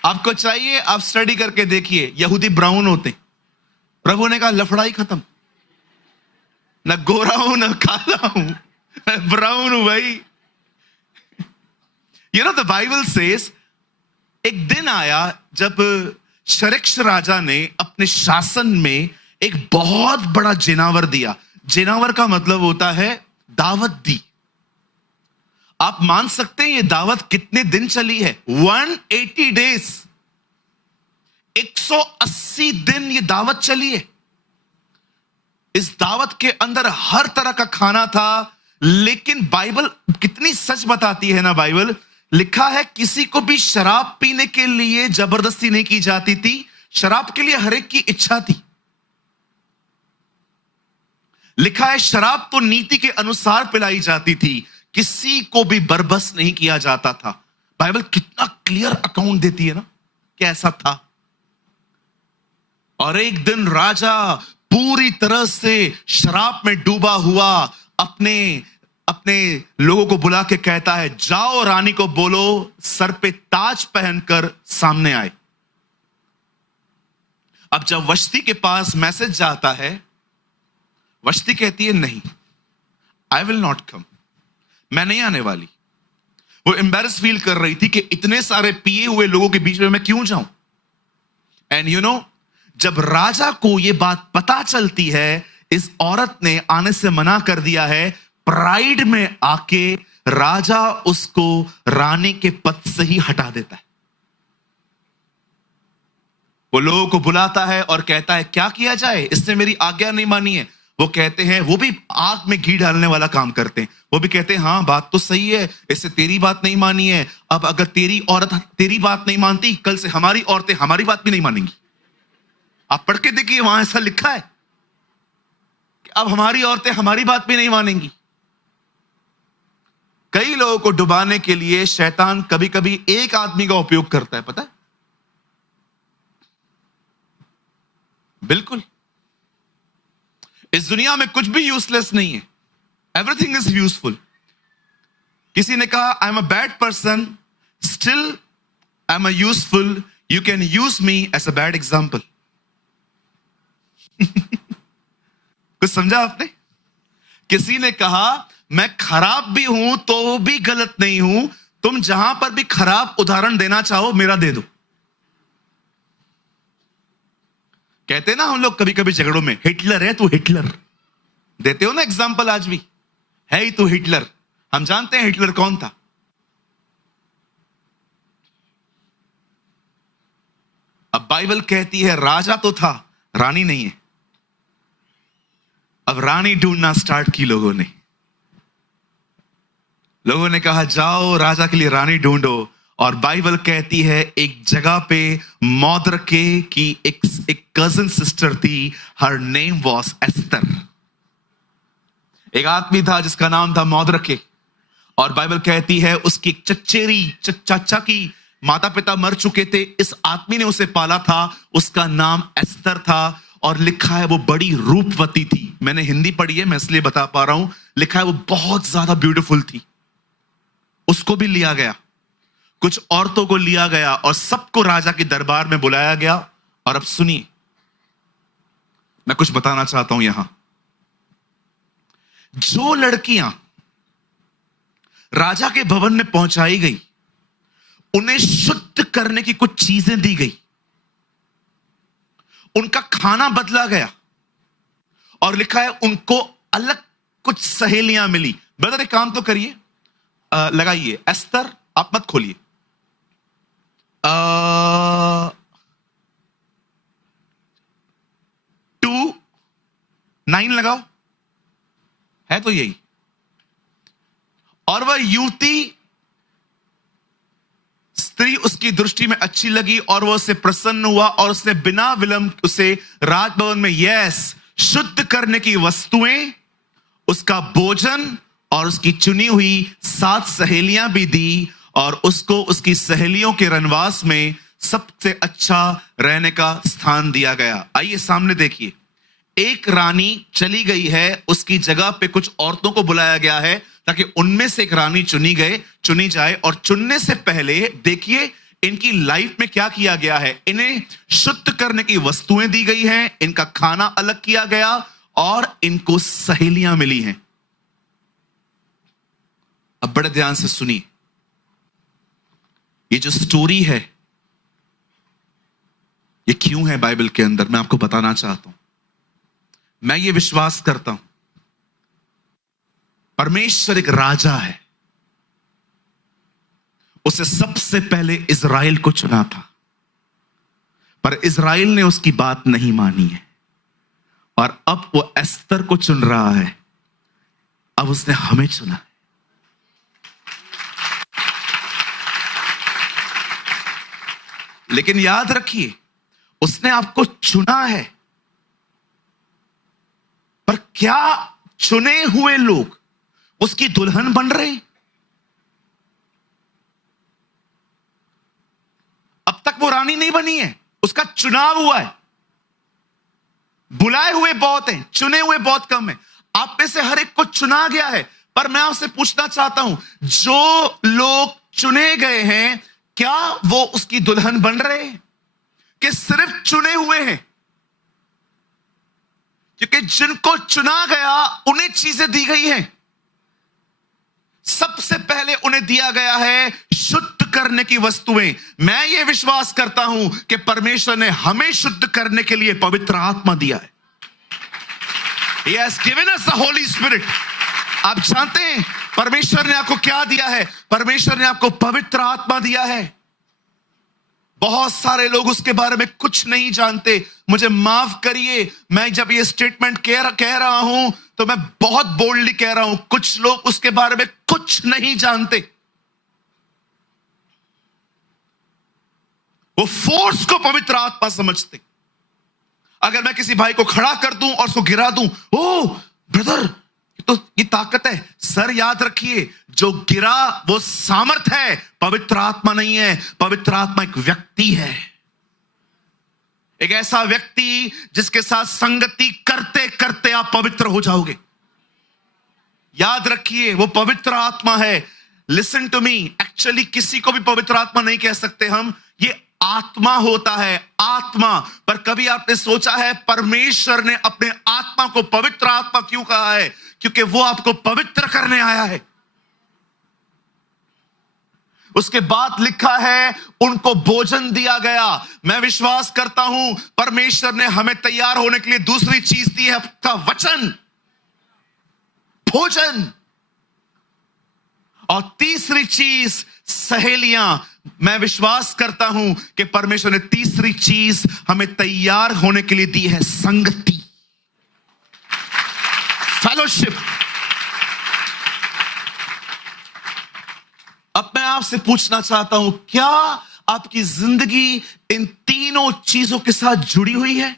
आपको चाहिए आप स्टडी करके देखिए, यहूदी ब्राउन होते। प्रभु ने कहा लफड़ाई खत्म, न गोरा हूं न काला हूं, मैं ब्राउन हूं भाई। You know the Bible says एक दिन आया जब शरिक्स राजा ने अपने शासन में एक बहुत बड़ा जिनावर दिया। जिनावर का मतलब होता है दावत दी। आप मान सकते हैं ये दावत कितने दिन चली है? 180 डेज, 180 दिन ये दावत चली है। इस दावत के अंदर हर तरह का खाना था, लेकिन बाइबल कितनी सच बताती है ना। बाइबल लिखा है किसी को भी शराब पीने के लिए जबरदस्ती नहीं की जाती थी, शराब के लिए हर एक की इच्छा थी। लिखा है शराब तो नीति के अनुसार पिलाई जाती थी, किसी को भी बरबस नहीं किया जाता था। बाइबल कितना क्लियर अकाउंट देती है ना कि ऐसा था। और एक दिन राजा पूरी तरह से शराब में डूबा हुआ अपने लोगों को बुला के कहता है जाओ रानी को बोलो सर पे ताज पहनकर सामने आए। अब जब वश्ती के पास मैसेज जाता है, वश्ती कहती है नहीं, आई विल नॉट कम, मैं नहीं आने वाली। वो एम्बैरस फील कर रही थी कि इतने सारे पिए हुए लोगों के बीच में मैं क्यों जाऊं। एंड यू नो, जब राजा को यह बात पता चलती है इस औरत ने आने से मना कर दिया है, प्राइड में आके राजा उसको रानी के पद से ही हटा देता है। वो लोगों को बुलाता है और कहता है क्या किया जाए, इसने मेरी आज्ञा नहीं मानी है। वो कहते हैं, वो भी आग में घी डालने वाला काम करते हैं। वो भी कहते हैं हाँ बात तो सही है, इससे तेरी बात नहीं मानी है। अब अगर तेरी औरत तेरी बात नहीं मानती, कल से हमारी औरतें हमारी बात भी नहीं मानेंगी। आप पढ़ के देखिए, वहां ऐसा लिखा है कि अब हमारी औरतें हमारी बात भी नहीं मानेंगी। कई लोगों को डुबाने के लिए शैतान कभी कभी एक आदमी का उपयोग करता है, पता है? बिल्कुल, इस दुनिया में कुछ भी यूजलेस नहीं है, एवरीथिंग इज यूजफुल। किसी ने कहा I am a bad person, still I am a useful, you can use me as a bad example. कुछ समझा आपने? किसी ने कहा मैं खराब भी हूं तो भी गलत नहीं हूं, तुम जहां पर भी खराब उदाहरण देना चाहो मेरा दे दो। कहते ना हम लोग कभी कभी झगड़ों में, हिटलर है तू हिटलर। देते हो ना एग्जाम्पल, आज भी है ही तो हिटलर। हम जानते हैं हिटलर कौन था। अब बाइबल कहती है राजा तो था, रानी नहीं है। अब रानी ढूंढना स्टार्ट की लोगों ने। लोगों ने कहा जाओ राजा के लिए रानी ढूंढो, और बाइबल कहती है एक जगह पे मौद्रके की एक कजन सिस्टर थी, हर नेम वॉज एस्तर। एक आदमी था जिसका नाम था मौद्रके, और बाइबल कहती है उसकी एक चचेरी चाचा की माता पिता मर चुके थे, इस आदमी ने उसे पाला था, उसका नाम एस्तर था। और लिखा है वो बड़ी रूपवती थी। मैंने हिंदी पढ़ी है, मैं इसलिए बता पा रहा हूं। लिखा है वो बहुत ज्यादा ब्यूटीफुल थी। उसको भी लिया गया, कुछ औरतों को लिया गया, और सबको राजा के दरबार में बुलाया गया। और अब सुनिए, मैं कुछ बताना चाहता हूं यहां। जो लड़कियां राजा के भवन में पहुंचाई गई, उन्हें शुद्ध करने की कुछ चीजें दी गई, उनका खाना बदला गया, और लिखा है उनको अलग कुछ सहेलियां मिली। ब्रदर एक काम तो करिए, लगाइए एस्तर, आप मत खोलिए, 2:9 लगाओ, है तो यही। और वह युवती स्त्री उसकी दृष्टि में अच्छी लगी, और वह उससे प्रसन्न हुआ, और उसने बिना विलंब उसे राजभवन में शुद्ध करने की वस्तुएं, उसका भोजन और उसकी चुनी हुई 7 सहेलियां भी दी, और उसको उसकी सहेलियों के रनवास में सबसे अच्छा रहने का स्थान दिया गया। आइए सामने देखिए, एक रानी चली गई है, उसकी जगह पे कुछ औरतों को बुलाया गया है ताकि उनमें से एक रानी चुनी जाए। और चुनने से पहले देखिए इनकी लाइफ में क्या किया गया है। इन्हें शुद्ध करने की वस्तुएं दी गई हैं, इनका खाना अलग किया गया, और इनको सहेलियां मिली हैं। अब बड़े ध्यान से सुनिए, ये जो स्टोरी है ये क्यों है बाइबल के अंदर, मैं आपको बताना चाहता हूं। मैं ये विश्वास करता हूं परमेश्वर एक राजा है, उसे सबसे पहले इज़राइल को चुना था, पर इज़राइल ने उसकी बात नहीं मानी है, और अब वो एस्तर को चुन रहा है। अब उसने हमें चुना है। लेकिन याद रखिए, उसने आपको चुना है, पर क्या चुने हुए लोग उसकी दुल्हन बन रहे हैं? अब तक वो रानी नहीं बनी है, उसका चुनाव हुआ है। बुलाए हुए बहुत हैं, चुने हुए बहुत कम है। आप में से हर एक को चुना गया है, पर मैं आपसे पूछना चाहता हूं, जो लोग चुने गए हैं क्या वो उसकी दुल्हन बन रहे हैं, कि सिर्फ चुने हुए हैं? क्योंकि जिनको चुना गया उन्हें चीजें दी गई हैं। सबसे पहले उन्हें दिया गया है शुद्ध करने की वस्तुएं। मैं यह विश्वास करता हूं कि परमेश्वर ने हमें शुद्ध करने के लिए पवित्र आत्मा दिया है। He has given us the Holy Spirit। आप जानते हैं परमेश्वर ने आपको क्या दिया है? परमेश्वर ने आपको पवित्र आत्मा दिया है। बहुत सारे लोग उसके बारे में कुछ नहीं जानते। मुझे माफ करिए, मैं जब ये स्टेटमेंट कह रहा हूं तो मैं बहुत बोल्डली कह रहा हूं, कुछ लोग उसके बारे में कुछ नहीं जानते। वो फोर्स को पवित्र आत्मा समझते। अगर मैं किसी भाई को खड़ा कर दूं और उसको गिरा दूं, ओ ब्रदर तो ये ताकत है। सर याद रखिए, जो गिरा वो सामर्थ है, पवित्र आत्मा नहीं है। पवित्र आत्मा एक व्यक्ति है, एक ऐसा व्यक्ति जिसके साथ संगति करते करते आप पवित्र हो जाओगे। याद रखिए, वो पवित्र आत्मा है। लिसन टू मी, एक्चुअली किसी को भी पवित्र आत्मा नहीं कह सकते हम, ये आत्मा होता है, आत्मा। पर कभी आपने सोचा है परमेश्वर ने अपने आत्मा को पवित्र आत्मा क्यों कहा है? क्योंकि वो आपको पवित्र करने आया है। उसके बाद लिखा है उनको भोजन दिया गया। मैं विश्वास करता हूं परमेश्वर ने हमें तैयार होने के लिए दूसरी चीज दी है, आपका वचन। भोजन, और तीसरी चीज सहेलियां। मैं विश्वास करता हूं कि परमेश्वर ने तीसरी चीज हमें तैयार होने के लिए दी है, संगति, फेलोशिप। अब मैं आपसे पूछना चाहता हूं, क्या आपकी जिंदगी इन तीनों चीजों के साथ जुड़ी हुई है?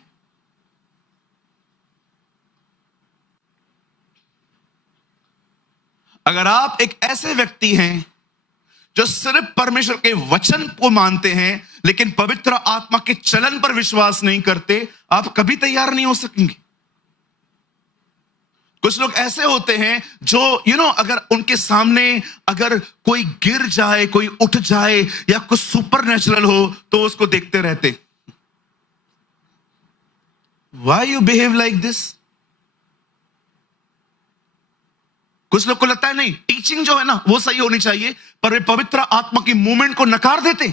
अगर आप एक ऐसे व्यक्ति हैं जो सिर्फ परमेश्वर के वचन को मानते हैं लेकिन पवित्र आत्मा के चलन पर विश्वास नहीं करते, आप कभी तैयार नहीं हो सकेंगे। कुछ लोग ऐसे होते हैं जो अगर उनके सामने अगर कोई गिर जाए, कोई उठ जाए या कुछ सुपर नेचुरल हो तो उसको देखते रहते। Why you behave like this? कुछ लोग को लगता है नहीं, टीचिंग जो है ना वो सही होनी चाहिए, पर वे पवित्र आत्मा की मूवमेंट को नकार देते।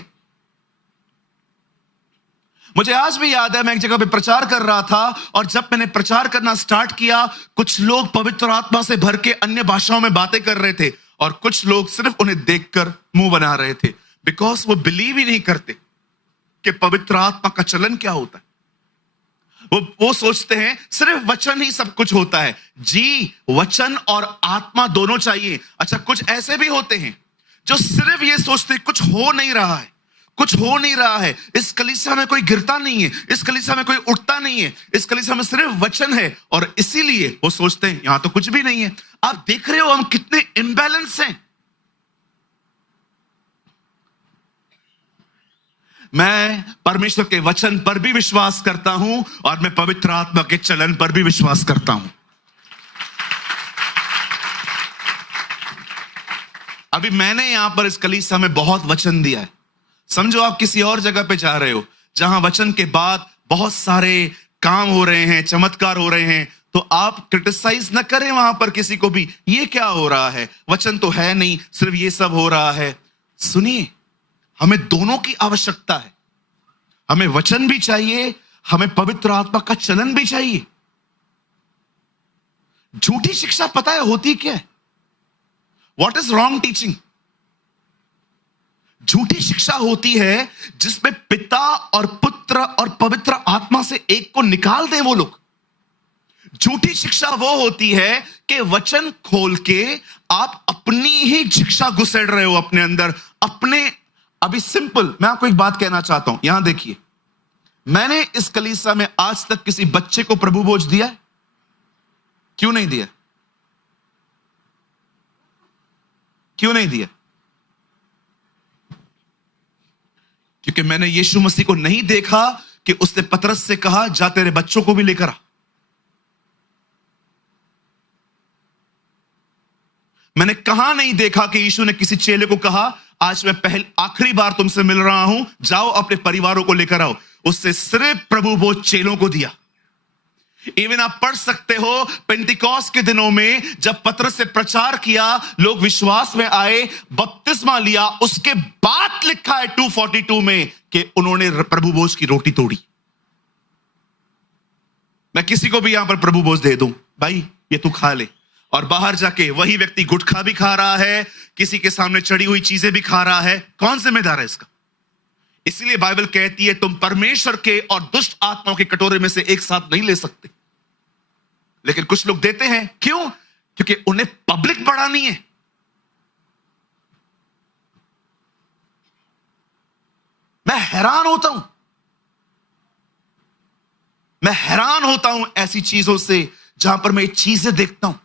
मुझे आज भी याद है, मैं एक जगह पे प्रचार कर रहा था और जब मैंने प्रचार करना स्टार्ट किया, कुछ लोग पवित्र आत्मा से भर के अन्य भाषाओं में बातें कर रहे थे और कुछ लोग सिर्फ उन्हें देखकर मुंह बना रहे थे, बिकॉज वो बिलीव ही नहीं करते कि पवित्र आत्मा का चलन क्या होता है। वो सोचते हैं सिर्फ वचन ही सब कुछ होता है। जी, वचन और आत्मा दोनों चाहिए। अच्छा, कुछ ऐसे भी होते हैं जो सिर्फ ये सोचते हैं कुछ हो नहीं रहा है, कुछ हो नहीं रहा है, इस कलीसिया में कोई गिरता नहीं है, इस कलीसिया में कोई उठता नहीं है, इस कलीसिया में सिर्फ वचन है, और इसीलिए वो सोचते हैं यहां तो कुछ भी नहीं है। आप देख रहे हो हम कितने इम्बैलेंस हैं। मैं परमेश्वर के वचन पर भी विश्वास करता हूं और मैं पवित्र आत्मा के चलन पर भी विश्वास करता हूं। अभी मैंने यहां पर इस कलीसिया में बहुत वचन दिया है। समझो आप किसी और जगह पे जा रहे हो जहां वचन के बाद बहुत सारे काम हो रहे हैं, चमत्कार हो रहे हैं, तो आप क्रिटिसाइज न करें वहां पर किसी को भी, ये क्या हो रहा है, वचन तो है नहीं, सिर्फ ये सब हो रहा है। सुनिए, हमें दोनों की आवश्यकता है। हमें वचन भी चाहिए, हमें पवित्र आत्मा का चलन भी चाहिए। झूठी शिक्षा पता है होती क्या है? What is wrong teaching? झूठी शिक्षा होती है जिसमें पिता और पुत्र और पवित्र आत्मा से एक को निकाल दे वो लोग। झूठी शिक्षा वो होती है कि वचन खोल के आप अपनी ही शिक्षा घुसेड़ रहे हो अपने अंदर, अपने। अभी सिंपल मैं आपको एक बात कहना चाहता हूं, यहां देखिए, मैंने इस कलीसिया में आज तक किसी बच्चे को प्रभु भोज दिया है? क्यों नहीं दिया? क्यों नहीं दिया? क्योंकि मैंने यीशु मसीह को नहीं देखा कि उसने पतरस से कहा जा तेरे बच्चों को भी लेकर आ। मैंने कहां नहीं देखा कि यीशु ने किसी चेले को कहा आज मैं आखिरी बार तुमसे मिल रहा हूं, जाओ अपने परिवारों को लेकर आओ। उससे सिर्फ प्रभु वो चेलों को दिया। इवन आप पढ़ सकते हो पेंटिकॉस्ट के दिनों में जब पतरस से प्रचार किया, लोग विश्वास में आए, बपतिस्मा लिया, उसके बाद लिखा है 242 में कि उन्होंने प्रभु भोज की रोटी तोड़ी। मैं किसी को भी यहां पर प्रभु भोज दे दूं, भाई ये तू खा ले, और बाहर जाके वही व्यक्ति गुटखा भी खा रहा है, किसी के सामने चढ़ी हुई चीजें भी खा रहा है, कौन जिम्मेदार है इसका? इसलिए बाइबल कहती है तुम परमेश्वर के और दुष्ट आत्माओं के कटोरे में से एक साथ नहीं ले सकते। लेकिन कुछ लोग देते हैं, क्यों? क्योंकि उन्हें पब्लिक बढ़ानी है। मैं हैरान होता हूं, मैं हैरान होता हूं ऐसी चीजों से जहां पर मैं चीजें देखता हूं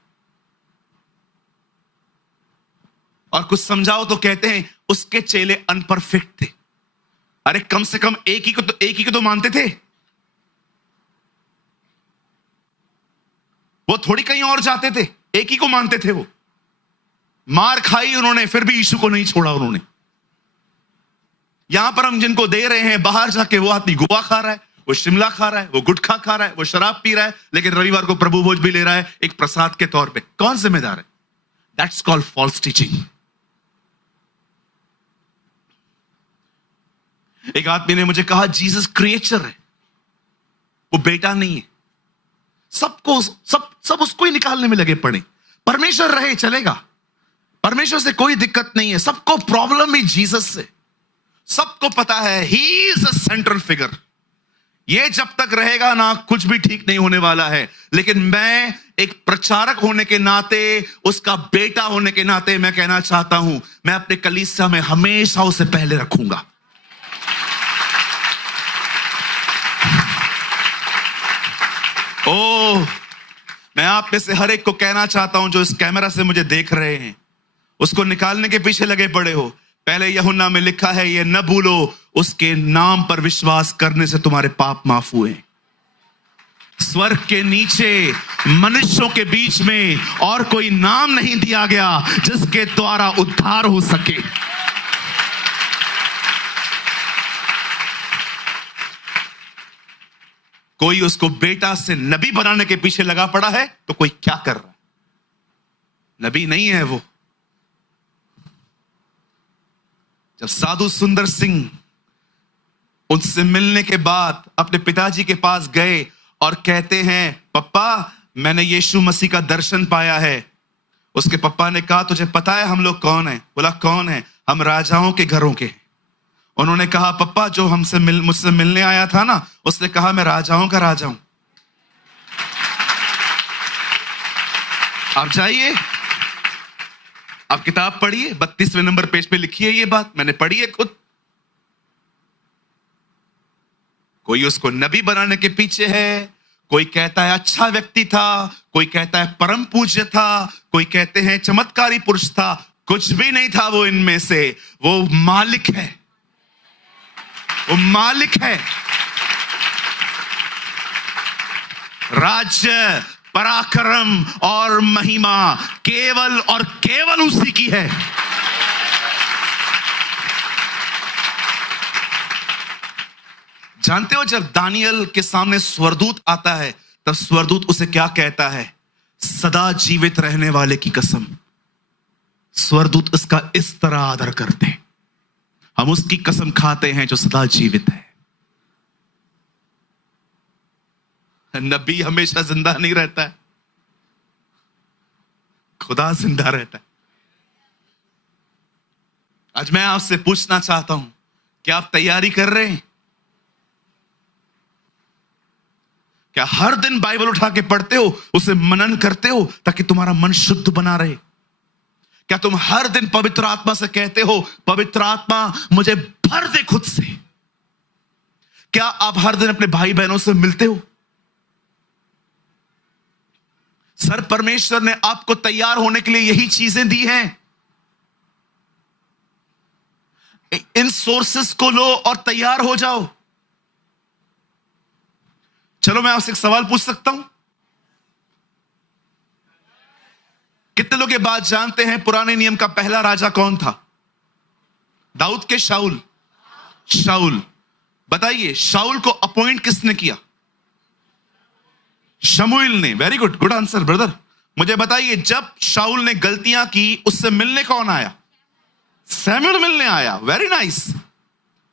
और कुछ समझाओ तो कहते हैं उसके चेले अनपरफेक्ट थे। अरे कम से कम एक ही को तो मानते थे, वो थोड़ी कहीं और जाते थे, एक ही को मानते थे। वो मार खाई उन्होंने, फिर भी यीशु को नहीं छोड़ा उन्होंने। यहां पर हम जिनको दे रहे हैं, बाहर जाके वो आदमी गोवा खा रहा है, वो शिमला खा रहा है, वो गुटखा खा रहा है, वो शराब पी रहा है, लेकिन रविवार को प्रभु भोज भी ले रहा है एक प्रसाद के तौर पे। कौन जिम्मेदार है? That's called false teaching. एक आदमी ने मुझे कहा जीसस क्रिएचर है, वो बेटा नहीं है। सब उसको ही निकालने में लगे पड़े। परमेश्वर रहे चलेगा, परमेश्वर से कोई दिक्कत नहीं है। सबको प्रॉब्लम ही जीसस से, सबको पता है he is a central figure. ये जब तक रहेगा ना कुछ भी ठीक नहीं होने वाला है। लेकिन मैं एक प्रचारक होने के नाते, उसका बेटा होने के नाते मैं कहना चाहता हूं, मैं अपने कलीसिया में हमेशा उसे पहले रखूंगा। ओ, मैं आप में से हर एक को कहना चाहता हूं जो इस कैमरा से मुझे देख रहे हैं, उसको निकालने के पीछे लगे पड़े हो। पहले यूहन्ना में लिखा है, ये न भूलो उसके नाम पर विश्वास करने से तुम्हारे पाप माफ हुए। स्वर्ग के नीचे मनुष्यों के बीच में और कोई नाम नहीं दिया गया जिसके द्वारा उद्धार हो सके। कोई उसको बेटा से नबी बनाने के पीछे लगा पड़ा है तो कोई क्या कर रहा है? नबी नहीं है वो। जब साधु सुंदर सिंह उनसे मिलने के बाद अपने पिताजी के पास गए और कहते हैं, पप्पा मैंने यीशु मसीह का दर्शन पाया है। उसके पप्पा ने कहा, तुझे पता है हम लोग कौन है? बोला, कौन है? हम राजाओं के घरों के। उन्होंने कहा, पप्पा जो मुझसे मिलने आया था ना, उसने कहा मैं राजाओं का राजा हूं। आप जाइए, आप किताब पढ़िए, 32वें नंबर पेज पे लिखी है ये बात, मैंने पढ़ी है खुद। कोई उसको नबी बनाने के पीछे है, कोई कहता है अच्छा व्यक्ति था, कोई कहता है परम पूज्य था, कोई कहते हैं चमत्कारी पुरुष था। कुछ भी नहीं था वो इनमें से। वो मालिक है, वो मालिक है। राज्य, पराक्रम और महिमा केवल और केवल उसी की है। जानते हो, जब दानियल के सामने स्वर्गदूत आता है तब स्वर्गदूत उसे क्या कहता है? सदा जीवित रहने वाले की कसम। स्वर्गदूत इसका इस तरह आदर करते हैं। हम उसकी कसम खाते हैं जो सदा जीवित है। नबी हमेशा जिंदा नहीं रहता है, खुदा जिंदा रहता है। आज मैं आपसे पूछना चाहता हूं, क्या आप तैयारी कर रहे हैं? क्या हर दिन बाइबल उठा के पढ़ते हो, उसे मनन करते हो ताकि तुम्हारा मन शुद्ध बना रहे? क्या तुम हर दिन पवित्र आत्मा से कहते हो, पवित्र आत्मा मुझे भर दे खुद से? क्या आप हर दिन अपने भाई बहनों से मिलते हो? सर, परमेश्वर ने आपको तैयार होने के लिए यही चीजें दी हैं। इन सोर्सेस को लो और तैयार हो जाओ। चलो मैं आपसे एक सवाल पूछ सकता हूं? कितने लोग ये बात जानते हैं पुराने नियम का पहला राजा कौन था? दाऊद के शाऊल? शाऊल। बताइए, शाऊल को अपॉइंट किसने किया? शमूएल ने। Very good, good answer brother. मुझे बताइए, जब शाऊल ने गलतियां की उससे मिलने कौन आया? सैमुएल मिलने आया। Very nice.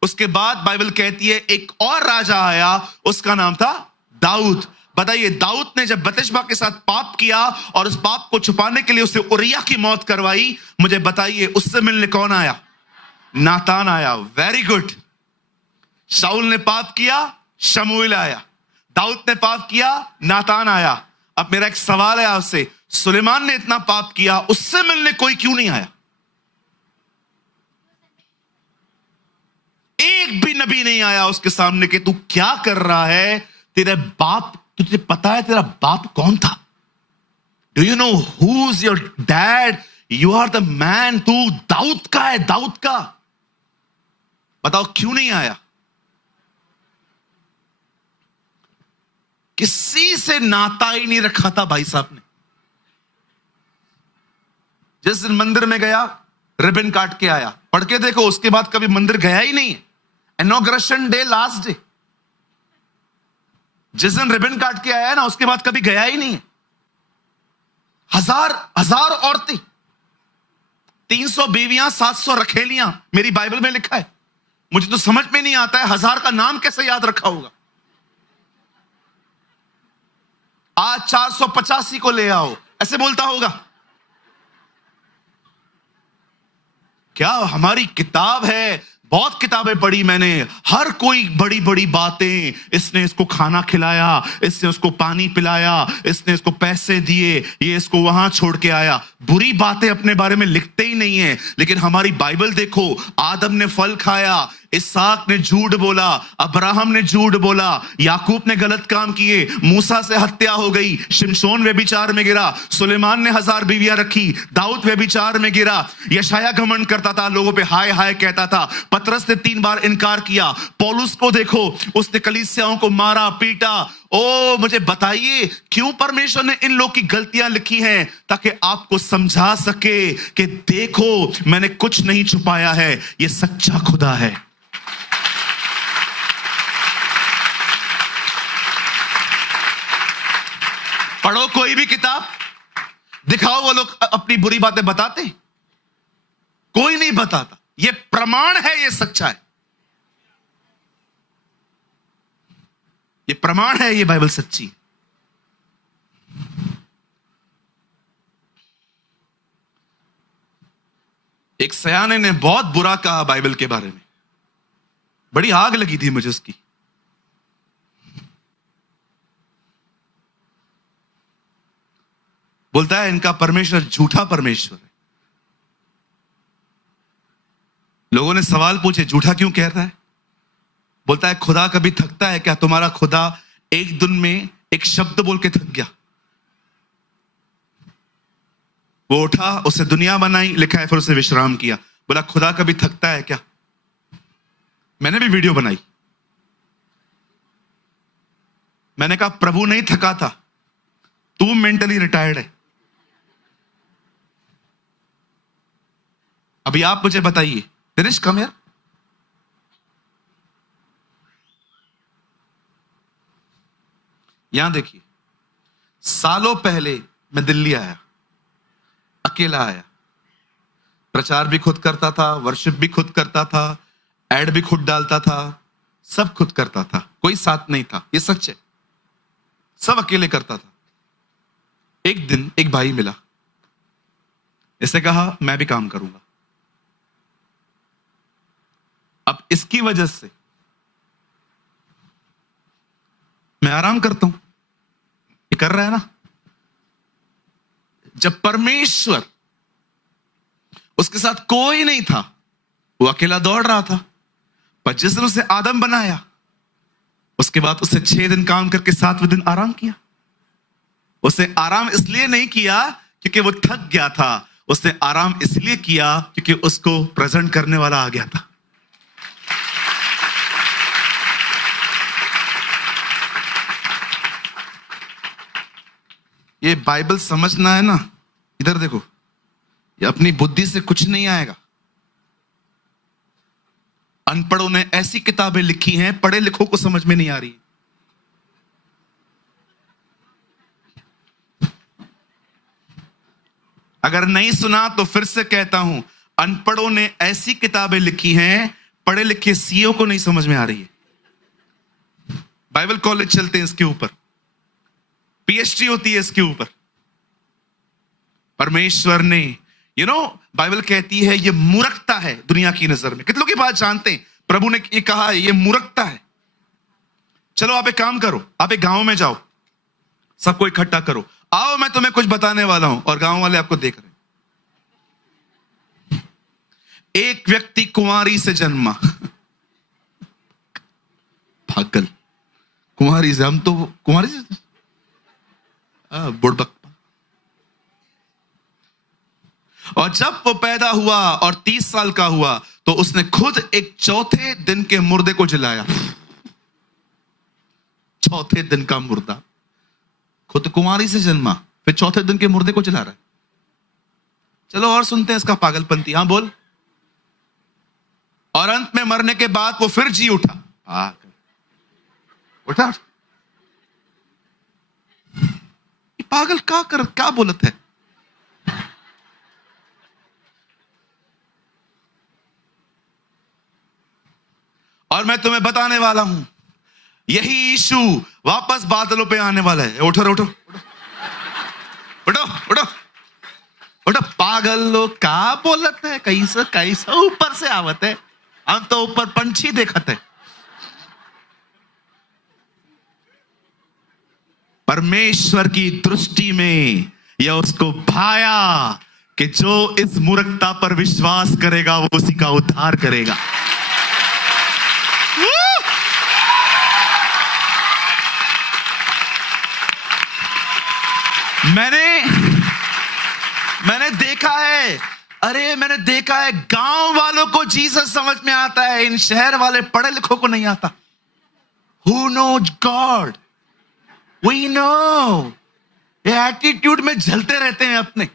उसके बाद बाइबल कहती है एक और राजा आया, उसका नाम था दाऊद। बताइए, दाऊद ने जब बतशबा के साथ पाप किया और उस पाप को छुपाने के लिए उसे उरिया की मौत करवाई, मुझे बताइए उससे मिलने कौन आया? नातान आया। Very good. शाऊल ने पाप किया, शमूएल आया। दाऊद ने पाप किया, नातान आया। अब मेरा एक सवाल है आपसे, सुलेमान ने इतना पाप किया, उससे मिलने कोई क्यों नहीं आया? एक भी नबी नहीं आया उसके सामने कि तू क्या कर रहा है? तेरे बाप, तुझे पता है तेरा बाप कौन था? Do you know who is your dad? You are the man. तू दाऊद का है, दाऊद का। बताओ क्यों नहीं आया? किसी से नाता ही नहीं रखा था भाई साहब ने। जिस दिन मंदिर में गया, रिबन काट के आया। पढ़ के देखो, उसके बाद कभी मंदिर गया ही नहीं है। इनॉग्रेशन डे, लास्ट डे, जिस दिन रिबन काट के आया ना, उसके बाद कभी गया ही नहीं है। हजार औरतें, 300 बीवियां, 700 रखेलियां, मेरी बाइबल में लिखा है। मुझे तो समझ में नहीं आता है 1000 का नाम कैसे याद रखा होगा। आज 485 को ले आओ, ऐसे बोलता होगा। क्या हमारी किताब है, बहुत किताबें पढ़ी मैंने, हर कोई बड़ी बड़ी बातें, इसने इसको खाना खिलाया, इसने उसको पानी पिलाया, इसने इसको पैसे दिए, ये इसको वहां छोड़ के आया। बुरी बातें अपने बारे में लिखते ही नहीं है। लेकिन हमारी बाइबल देखो, आदम ने फल खाया, इसहाक ने झूठ बोला, अब्राहम ने झूठ बोला, याकूब ने गलत काम किए, मूसा से हत्या हो गई, शिमशोन व्यभिचार में गिरा, सुलेमान ने 1000 बीवियां रखी, दाऊद व्यभिचार में गिरा, यशाया घमंड करता था, लोगों पे हाय हाय कहता था, पतरस ने 3 बार इनकार किया, पौलुस को देखो, उसने कलीसियाओं को मारा पीटा। ओ मुझे बताइए क्यों परमेश्वर ने इन लोग की गलतियां लिखी हैं? ताकि आपको समझा सके कि देखो मैंने कुछ नहीं छुपाया है, ये सच्चा खुदा है। पढ़ो कोई भी किताब, दिखाओ वो लोग अपनी बुरी बातें बताते, कोई नहीं बताता। ये प्रमाण है, ये सच्चा है, ये प्रमाण है, ये बाइबल सच्ची। एक सयाने ने बहुत बुरा कहा बाइबल के बारे में, बड़ी आग लगी थी मुझे उसकी। बोलता है इनका परमेश्वर झूठा परमेश्वर है। लोगों ने सवाल पूछे झूठा क्यों कह रहा है? बोलता है खुदा कभी थकता है क्या? तुम्हारा खुदा एक दिन में एक शब्द बोल के थक गया? वो उठा, उसे दुनिया बनाई, लिखा है, फिर उसे विश्राम किया। बोला खुदा कभी थकता है क्या? मैंने भी वीडियो बनाई, मैंने कहा प्रभु नहीं थका था, तू मेंटली रिटायर्ड है। अभी आप मुझे बताइए, दिनेश कम यार, यहां देखिए, सालों पहले मैं दिल्ली आया, अकेला आया, प्रचार भी खुद करता था, वर्शिप भी खुद करता था, एड भी खुद डालता था, सब खुद करता था, कोई साथ नहीं था, ये सच है, सब अकेले करता था। एक दिन एक भाई मिला, इसने कहा मैं भी काम करूंगा। अब इसकी वजह से मैं आराम करता हूं, ये कर रहा है ना। जब परमेश्वर, उसके साथ कोई नहीं था, वो अकेला दौड़ रहा था, पर जिस दिन उसे आदम बनाया, उसके बाद उसे 6 दिन काम करके 7वें दिन आराम किया। उसने आराम इसलिए नहीं किया क्योंकि वो थक गया था, उसने आराम इसलिए किया क्योंकि उसको प्रेजेंट करने वाला आ गया था। ये बाइबल समझना है ना, इधर देखो, ये अपनी बुद्धि से कुछ नहीं आएगा। अनपढ़ों ने ऐसी किताबें लिखी हैं, पढ़े लिखों को समझ में नहीं आ रही। अगर नहीं सुना तो फिर से कहता हूं, अनपढ़ों ने ऐसी किताबें लिखी हैं, पढ़े लिखे सीईओ को नहीं समझ में आ रही है। बाइबल कॉलेज चलते हैं इसके ऊपर, पीएचडी होती है इसके ऊपर। परमेश्वर ने, बाइबल कहती है ये मूर्खता है दुनिया की नजर में। कितनों की बात जानते हैं? प्रभु ने ये कहा है ये मूर्खता है। चलो आप एक काम करो, आप एक गांव में जाओ, सबको इकट्ठा करो, आओ मैं तुम्हें कुछ बताने वाला हूं, और गांव वाले आपको देख रहे हैं। एक व्यक्ति कुंवारी से जन्मा, पागल, कुंवारी से, हम तो कुंवारी से बुड़बक। और जब वो पैदा हुआ और 30 साल का हुआ तो उसने खुद एक 4थे दिन के मुर्दे को जलाया। 4थे दिन का मुर्दा, खुद कुंवारी से जन्मा, फिर 4थे दिन के मुर्दे को जला रहा है। चलो और सुनते हैं इसका पागलपंती। हाँ बोल। और अंत में मरने के बाद वो फिर जी उठा। उठा, पागल क्या बोलत है? और मैं तुम्हें बताने वाला हूं, यही यीशु वापस बादलों पे आने वाला है। उठो उठो उठो उठो उठो उठो, पागल लोग का बोलत है, कैसे कैसे ऊपर से आवत है, हम तो ऊपर पंछी देखते है। परमेश्वर की दृष्टि में यह उसको भाया कि जो इस मूर्खता पर विश्वास करेगा वो उसी का उद्धार करेगा। मैंने देखा है, मैंने देखा है गांव वालों को जीसस समझ में आता है, इन शहर वाले पढ़े लिखों को नहीं आता। Who knows God? We know। ये एटीट्यूड में झलते रहते हैं अपने।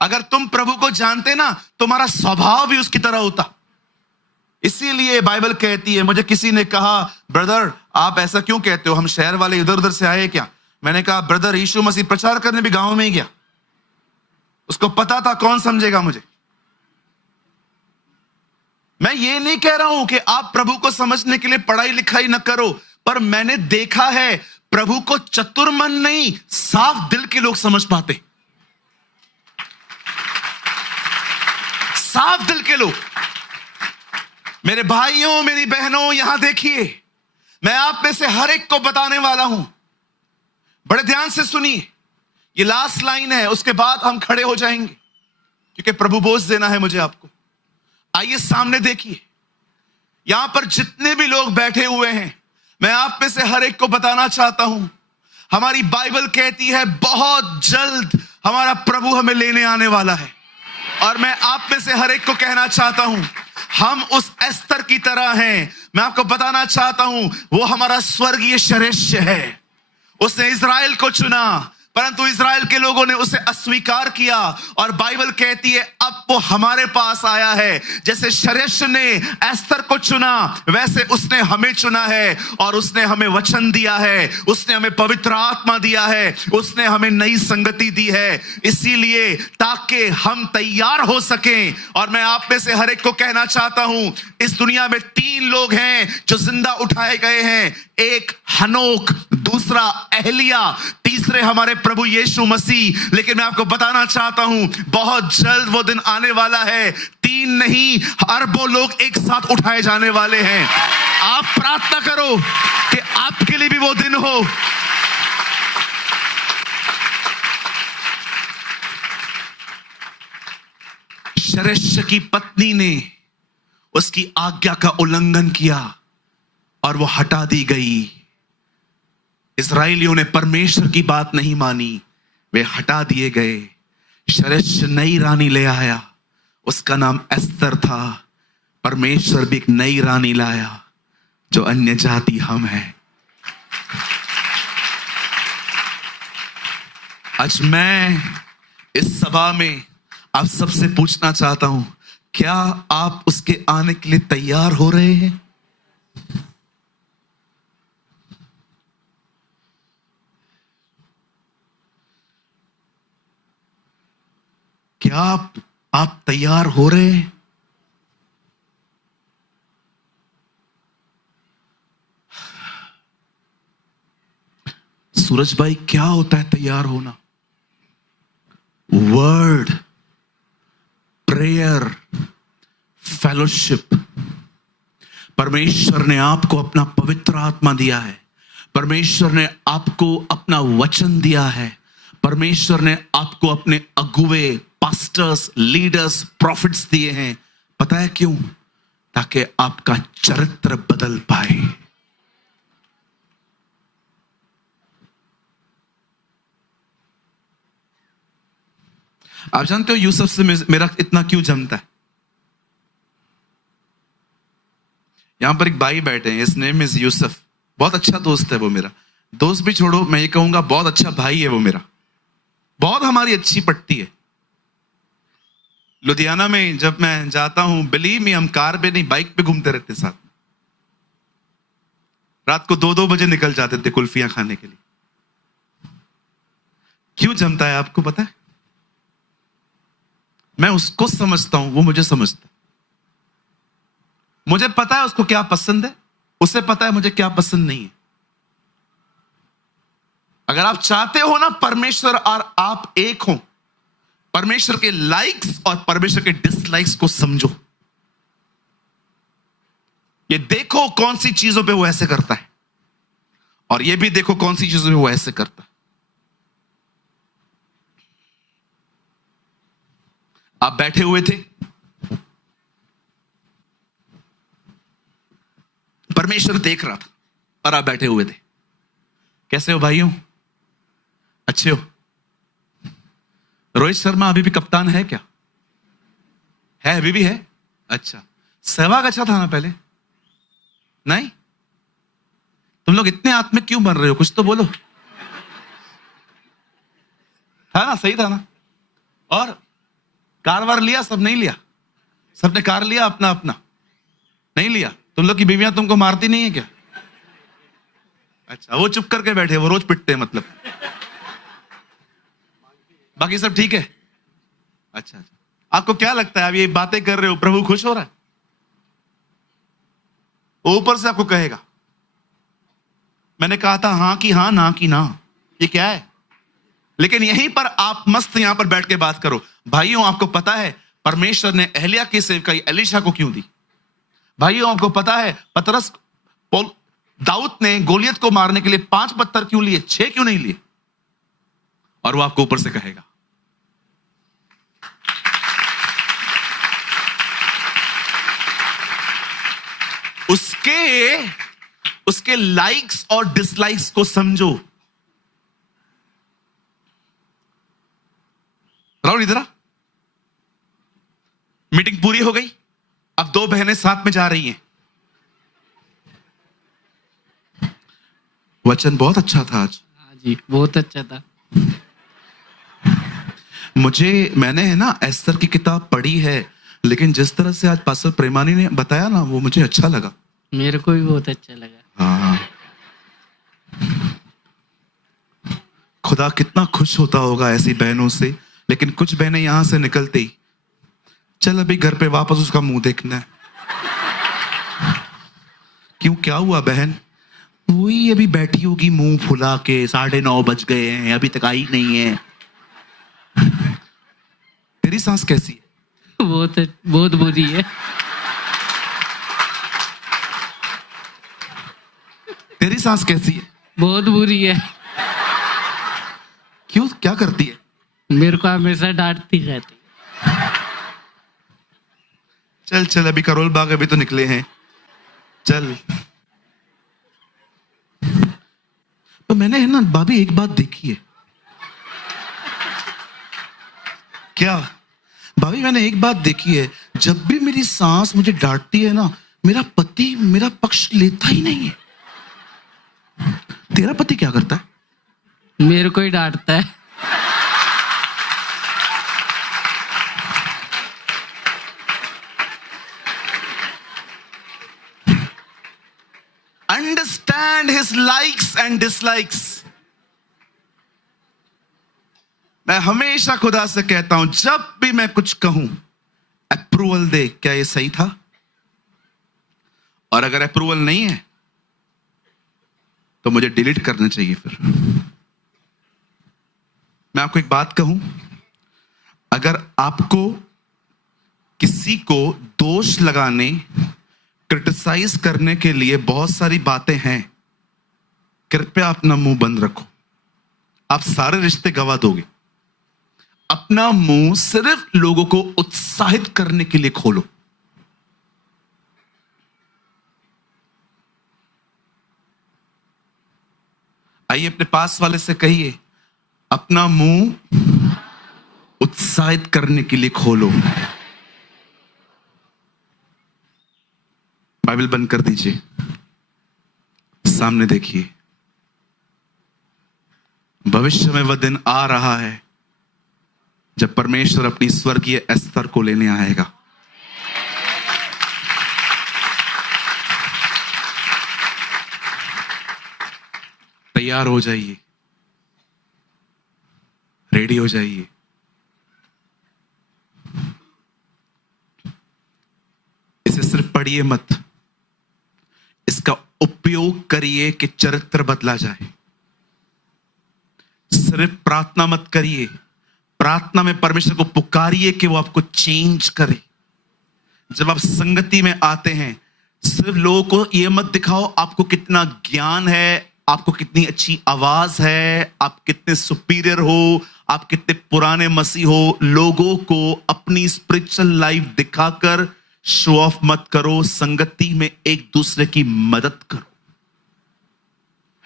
अगर तुम प्रभु को जानते ना, तुम्हारा स्वभाव भी उसकी तरह होता। इसीलिए बाइबल कहती है, मुझे किसी ने कहा, ब्रदर आप ऐसा क्यों कहते हो, हम शहर वाले इधर उधर से आए क्या? मैंने कहा, ब्रदर यीशु मसीह प्रचार करने भी गांव में ही गया, उसको पता था कौन समझेगा मुझे। मैं ये नहीं कह रहा हूं कि आप प्रभु को समझने के लिए पढ़ाई लिखाई न करो, पर मैंने देखा है प्रभु को चतुर मन नहीं, साफ दिल के लोग समझ पाते। साफ दिल के लोग। मेरे भाइयों, मेरी बहनों, यहां देखिए, मैं आप में से हर एक को बताने वाला हूं, बड़े ध्यान से सुनिए। ये लास्ट लाइन है, उसके बाद हम खड़े हो जाएंगे, क्योंकि प्रभु बोझ देना है मुझे आपको। आइए सामने देखिए, यहां पर जितने भी लोग बैठे हुए हैं, मैं आप में से हर एक को बताना चाहता हूं, हमारी बाइबल कहती है बहुत जल्द हमारा प्रभु हमें लेने आने वाला है। और मैं आप में से हर एक को कहना चाहता हूं, हम उस एस्तर की तरह हैं। मैं आपको बताना चाहता हूं, वो हमारा स्वर्गीय श्रेष्ठ है। उसने इज़राइल को चुना, परंतु इज़राइल के लोगों ने उसे अस्वीकार किया, और बाइबल कहती है अब वो हमारे पास आया है। जैसे श्रेष्ठ ने एस्तर को चुना, वैसे उसने हमें चुना है, और उसने हमें वचन दिया है, उसने हमें पवित्र आत्मा दिया है, उसने हमें नई संगति दी है, इसीलिए ताकि हम तैयार हो सकें। और मैं आप में से हर एक को कहना चाहता हूं, इस दुनिया में 3 लोग हैं जो जिंदा उठाए गए हैं। एक हनोक, दूसरा एलिया, तीसरे हमारे प्रभु यीशु मसीह। लेकिन मैं आपको बताना चाहता हूं, बहुत जल्द वो दिन आने वाला है, 3 नहीं अरबों लोग एक साथ उठाए जाने वाले हैं। आप प्रार्थना करो कि आपके लिए भी वो दिन हो। श्रेष्ठ की पत्नी ने उसकी आज्ञा का उल्लंघन किया और वो हटा दी गई। इस्राएलियों ने परमेश्वर की बात नहीं मानी, वे हटा दिए गए। श्रेष्ठ नई रानी ले आया, उसका नाम एस्तर था। परमेश्वर भी एक नई रानी लाया, जो अन्य जाति हम हैं। आज मैं इस सभा में आप सबसे पूछना चाहता हूं, क्या आप उसके आने के लिए तैयार हो रहे हैं? क्या आप तैयार हो रहे हैं? सूरज भाई, क्या होता है तैयार होना? Word, prayer, fellowship. परमेश्वर ने आपको अपना पवित्र आत्मा दिया है, परमेश्वर ने आपको अपना वचन दिया है, परमेश्वर ने आपको अपने अगुवे, पास्टर्स, लीडर्स, प्रॉफिट्स दिए हैं। पता है क्यों? ताकि आपका चरित्र बदल पाए। आप जानते हो यूसुफ से मेरा इतना क्यों जमता है? यहां पर एक भाई बैठे हैं, इस नेम इज यूसुफ। बहुत अच्छा दोस्त है वो मेरा। दोस्त भी छोड़ो, मैं ये कहूंगा बहुत अच्छा भाई है वो मेरा। बहुत हमारी अच्छी पटती है। लुधियाना में जब मैं जाता हूं, बिलीव मी, हम कार पे नहीं बाइक पे घूमते रहते साथ। रात को 2-2 बजे निकल जाते थे कुल्फियां खाने के लिए। क्यों जमता है आपको पता है? मैं उसको समझता हूं, वो मुझे समझता। मुझे पता है उसको क्या पसंद है, उसे पता है मुझे क्या पसंद नहीं है। अगर आप चाहते हो ना परमेश्वर और आप एक हो, परमेश्वर के लाइक्स और परमेश्वर के डिसलाइक्स को समझो। ये देखो कौन सी चीजों पे वो ऐसे करता है, और ये भी देखो कौन सी चीजों पे वो ऐसे करता है। आप बैठे हुए थे, परमेश्वर देख रहा था और आप बैठे हुए थे। कैसे हो भाइयों? अच्छे हो? रोहित शर्मा अभी भी कप्तान है क्या? है, अभी भी है? अच्छा, सहवाग अच्छा था ना पहले? नहीं? तुम लोग इतने आत्मिक क्यों बन रहे हो? कुछ तो बोलो। था ना, सही था ना? और कार वार लिया? सब नहीं लिया? सबने कार लिया अपना अपना? नहीं लिया? तुम लोग की बीवियां तुमको मारती नहीं है क्या? अच्छा, वो चुप करके बैठे, वो रोज पिटते हैं मतलब। बाकी सब ठीक है? अच्छा अच्छा। आपको क्या लगता है, आप ये बातें कर रहे हो, प्रभु खुश हो रहा है? वो ऊपर से आपको कहेगा, मैंने कहा था हाँ की हाँ, ना की ना। ये क्या है? लेकिन यहीं पर आप मस्त यहां पर बैठ के बात करो। भाइयों, आपको पता है परमेश्वर ने एलिया की सेवकाई एलीशा को क्यों दी? भाइयों, आपको पता है दाऊद ने गोलियत को मारने के लिए 5 पत्थर क्यों लिए, 6 क्यों नहीं लिए? और वो आपको ऊपर से कहेगा। उसके लाइक्स और डिसलाइक्स को समझो। राहुल इधर आ। मीटिंग पूरी हो गई, अब 2 बहनें साथ में जा रही हैं। वचन बहुत अच्छा था आज। हाँ जी, बहुत अच्छा था। मैंने है ना एस्तर की किताब पढ़ी है, लेकिन जिस तरह से आज पास्टर प्रेमानी ने बताया ना, वो मुझे अच्छा लगा। मेरे को भी बहुत अच्छा लगा। हाँ, खुदा कितना खुश होता होगा ऐसी बहनों से। लेकिन कुछ बहनें यहां से निकलते ही, चल अभी घर पे वापस उसका मुंह देखना है। क्यों, क्या हुआ बहन? वही अभी बैठी होगी मुंह फुला के, 9:30 बज गए हैं, अभी तक आई नहीं है। तेरी सांस कैसी है? बहुत बहुत बुरी है। तेरी सांस कैसी है? बहुत बुरी है। क्यों, क्या करती है? मेरे को हमेशा डांटती रहती। चल चल, अभी करोल बाग अभी तो निकले हैं, चल। तो मैंने है ना भाभी एक बात देखी है। क्या भाभी? मैंने एक बात देखी है, जब भी मेरी सांस मुझे डांटती है ना, मेरा पति मेरा पक्ष लेता ही नहीं है। तेरा पति क्या करता है? मेरे को ही डांटता है। Understand his likes and dislikes. मैं हमेशा खुदा से कहता हूं, जब भी मैं कुछ कहूं, अप्रूवल दे, क्या ये सही था? और अगर अप्रूवल नहीं है तो मुझे डिलीट करना चाहिए। फिर मैं आपको एक बात कहूं, अगर आपको किसी को दोष लगाने, क्रिटिसाइज करने के लिए बहुत सारी बातें हैं, कृपया अपना मुंह बंद रखो। आप सारे रिश्ते गंवा दोगे। अपना मुंह सिर्फ लोगों को उत्साहित करने के लिए खोलो। आइए अपने पास वाले से कहिए, अपना मुंह उत्साहित करने के लिए खोलो। बाइबल बंद कर दीजिए, सामने देखिए। भविष्य में वह दिन आ रहा है जब परमेश्वर अपनी स्वर्गीय एस्तर को लेने आएगा। तैयार हो जाइए, रेडी हो जाइए। इसे सिर्फ पढ़िए मत, इसका उपयोग करिए कि चरित्र बदला जाए। सिर्फ प्रार्थना मत करिए, प्रार्थना में परमेश्वर को पुकारिए कि वो आपको चेंज करे। जब आप संगति में आते हैं, सिर्फ लोगों को ये मत दिखाओ आपको कितना ज्ञान है, आपको कितनी अच्छी आवाज है, आप कितने सुपीरियर हो, आप कितने पुराने मसीह हो। लोगों को अपनी स्पिरिचुअल लाइफ दिखाकर शो ऑफ मत करो। संगति में एक दूसरे की मदद करो,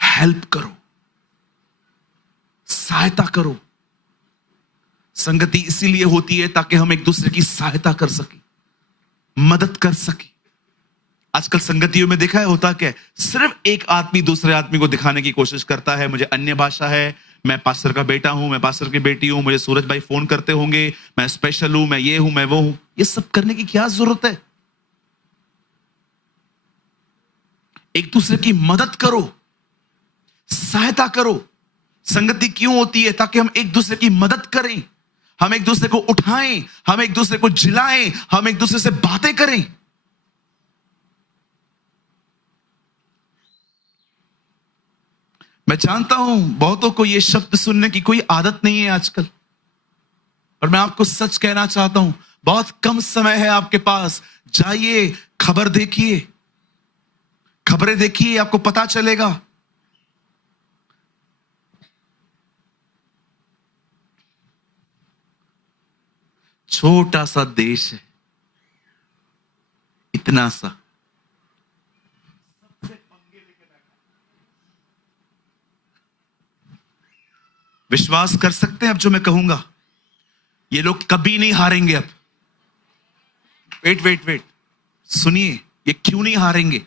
हेल्प करो, सहायता करो। संगति इसीलिए होती है ताकि हम एक दूसरे की सहायता कर सके, मदद कर सके। आजकल संगतियों में देखा है होता क्या है, सिर्फ एक आदमी दूसरे आदमी को दिखाने की कोशिश करता है, मुझे अन्य भाषा है, मैं पास्टर का बेटा हूं, मैं पास्टर की बेटी हूं, मुझे सूरज भाई फोन करते होंगे, मैं स्पेशल हूं, मैं ये हूं, मैं वो हूं। ये सब करने की क्या जरूरत है? एक दूसरे की मदद करो, सहायता करो। संगति क्यों होती है? ताकि हम एक दूसरे की मदद करें, हम एक दूसरे को उठाएं, हम एक दूसरे को जिलाएं, हम एक दूसरे से बातें करें। मैं जानता हूं बहुतों को यह शब्द सुनने की कोई आदत नहीं है आजकल, और मैं आपको सच कहना चाहता हूं, बहुत कम समय है आपके पास। जाइए, खबर देखिए, खबरें देखिए, आपको पता चलेगा। छोटा सा देश है, इतना सा, विश्वास कर सकते हैं अब जो मैं कहूंगा? ये लोग कभी नहीं हारेंगे अब। वेट वेट वेट, सुनिए, ये क्यों नहीं हारेंगे?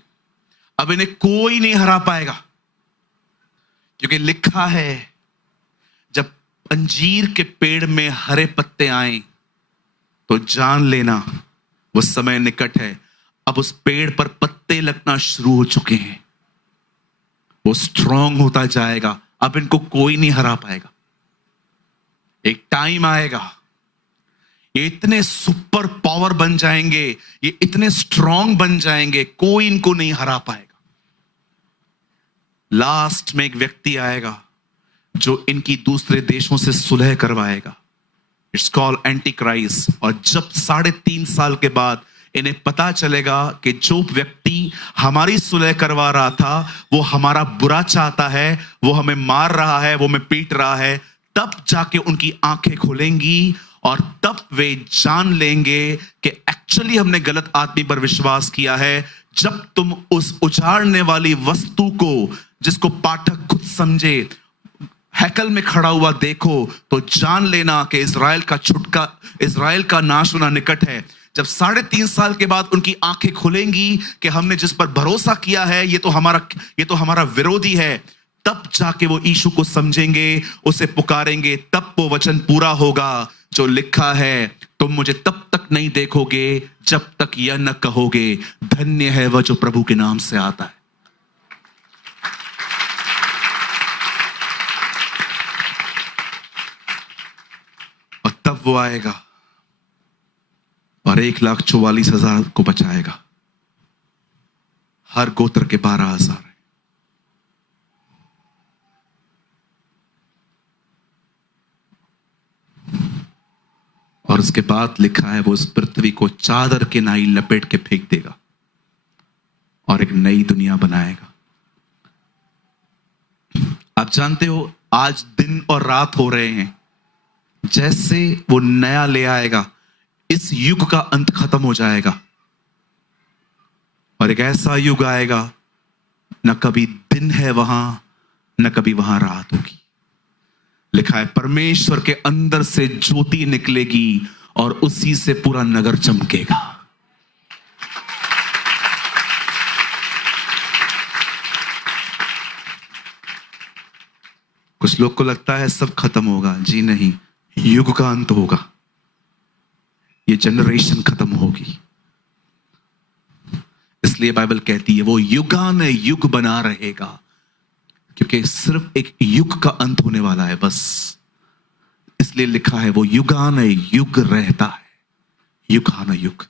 अब इन्हें कोई नहीं हरा पाएगा, क्योंकि लिखा है जब अंजीर के पेड़ में हरे पत्ते आए तो जान लेना वो समय निकट है। अब उस पेड़ पर पत्ते लगना शुरू हो चुके हैं, वो स्ट्रांग होता जाएगा, अब इनको कोई नहीं हरा पाएगा। एक टाइम आएगा, ये इतने सुपर पावर बन जाएंगे, ये इतने स्ट्रांग बन जाएंगे, कोई इनको नहीं हरा पाएगा। लास्ट में एक व्यक्ति आएगा जो इनकी दूसरे देशों से सुलह करवाएगा। It's called anti Christ. और जब 3.5 साल के बाद इन्हें पता चलेगा कि जो व्यक्ति हमारी सुलह करवा रहा था वो हमारा बुरा चाहता है, वो हमें मार रहा है, वो हमें पीट रहा है, तब जाके उनकी आंखें खुलेंगी और तब वे जान लेंगे कि एक्चुअली हमने गलत आदमी पर विश्वास किया है। जब तुम उस उजाड़ने वाली वस्तु को, जिसको पाठक खुद समझे, हैकल में खड़ा हुआ देखो, तो जान लेना कि इजराइल का नाश होना निकट है। जब 3.5 साल के बाद उनकी आंखें खुलेंगी कि हमने जिस पर भरोसा किया है ये तो हमारा विरोधी है, तब जाके वो यीशु को समझेंगे, उसे पुकारेंगे, तब वो वचन पूरा होगा जो लिखा है, तुम मुझे तब तक नहीं देखोगे जब तक यह न कहोगे धन्य है वह जो प्रभु के नाम से आता है। और तब वो आएगा और 1,44,000 को बचाएगा। हर गोत्र के 12,000 है। और उसके बाद लिखा है वो इस पृथ्वी को चादर के नाई लपेट के फेंक देगा और एक नई दुनिया बनाएगा। आप जानते हो आज दिन और रात हो रहे हैं, जैसे वो नया ले आएगा इस युग का अंत खत्म हो जाएगा और एक ऐसा युग आएगा न कभी दिन है वहां, न कभी वहां रात होगी। लिखा है परमेश्वर के अंदर से ज्योति निकलेगी और उसी से पूरा नगर चमकेगा। कुछ लोग को लगता है सब खत्म होगा, जी नहीं, युग का अंत होगा, ये जनरेशन खत्म होगी। इसलिए बाइबल कहती है वो युगान युग बना रहेगा, क्योंकि सिर्फ एक युग का अंत होने वाला है बस। इसलिए लिखा है वो युगान युग रहता है, युगान युग।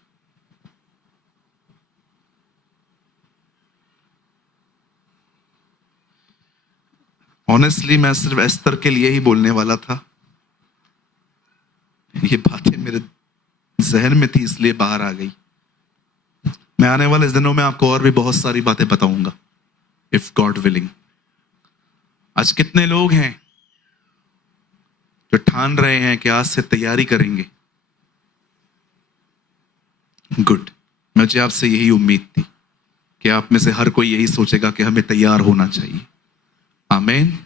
ऑनेस्टली मैं सिर्फ एस्तर के लिए ही बोलने वाला था, जहन में थी इसलिए बाहर आ गई। मैं आने वाले दिनों में आपको और भी बहुत सारी बातें बताऊंगा, इफ गॉड विलिंग। आज कितने लोग हैं जो ठान रहे हैं कि आज से तैयारी करेंगे? गुड। मुझे आपसे यही उम्मीद थी कि आप में से हर कोई यही सोचेगा कि हमें तैयार होना चाहिए। आमीन।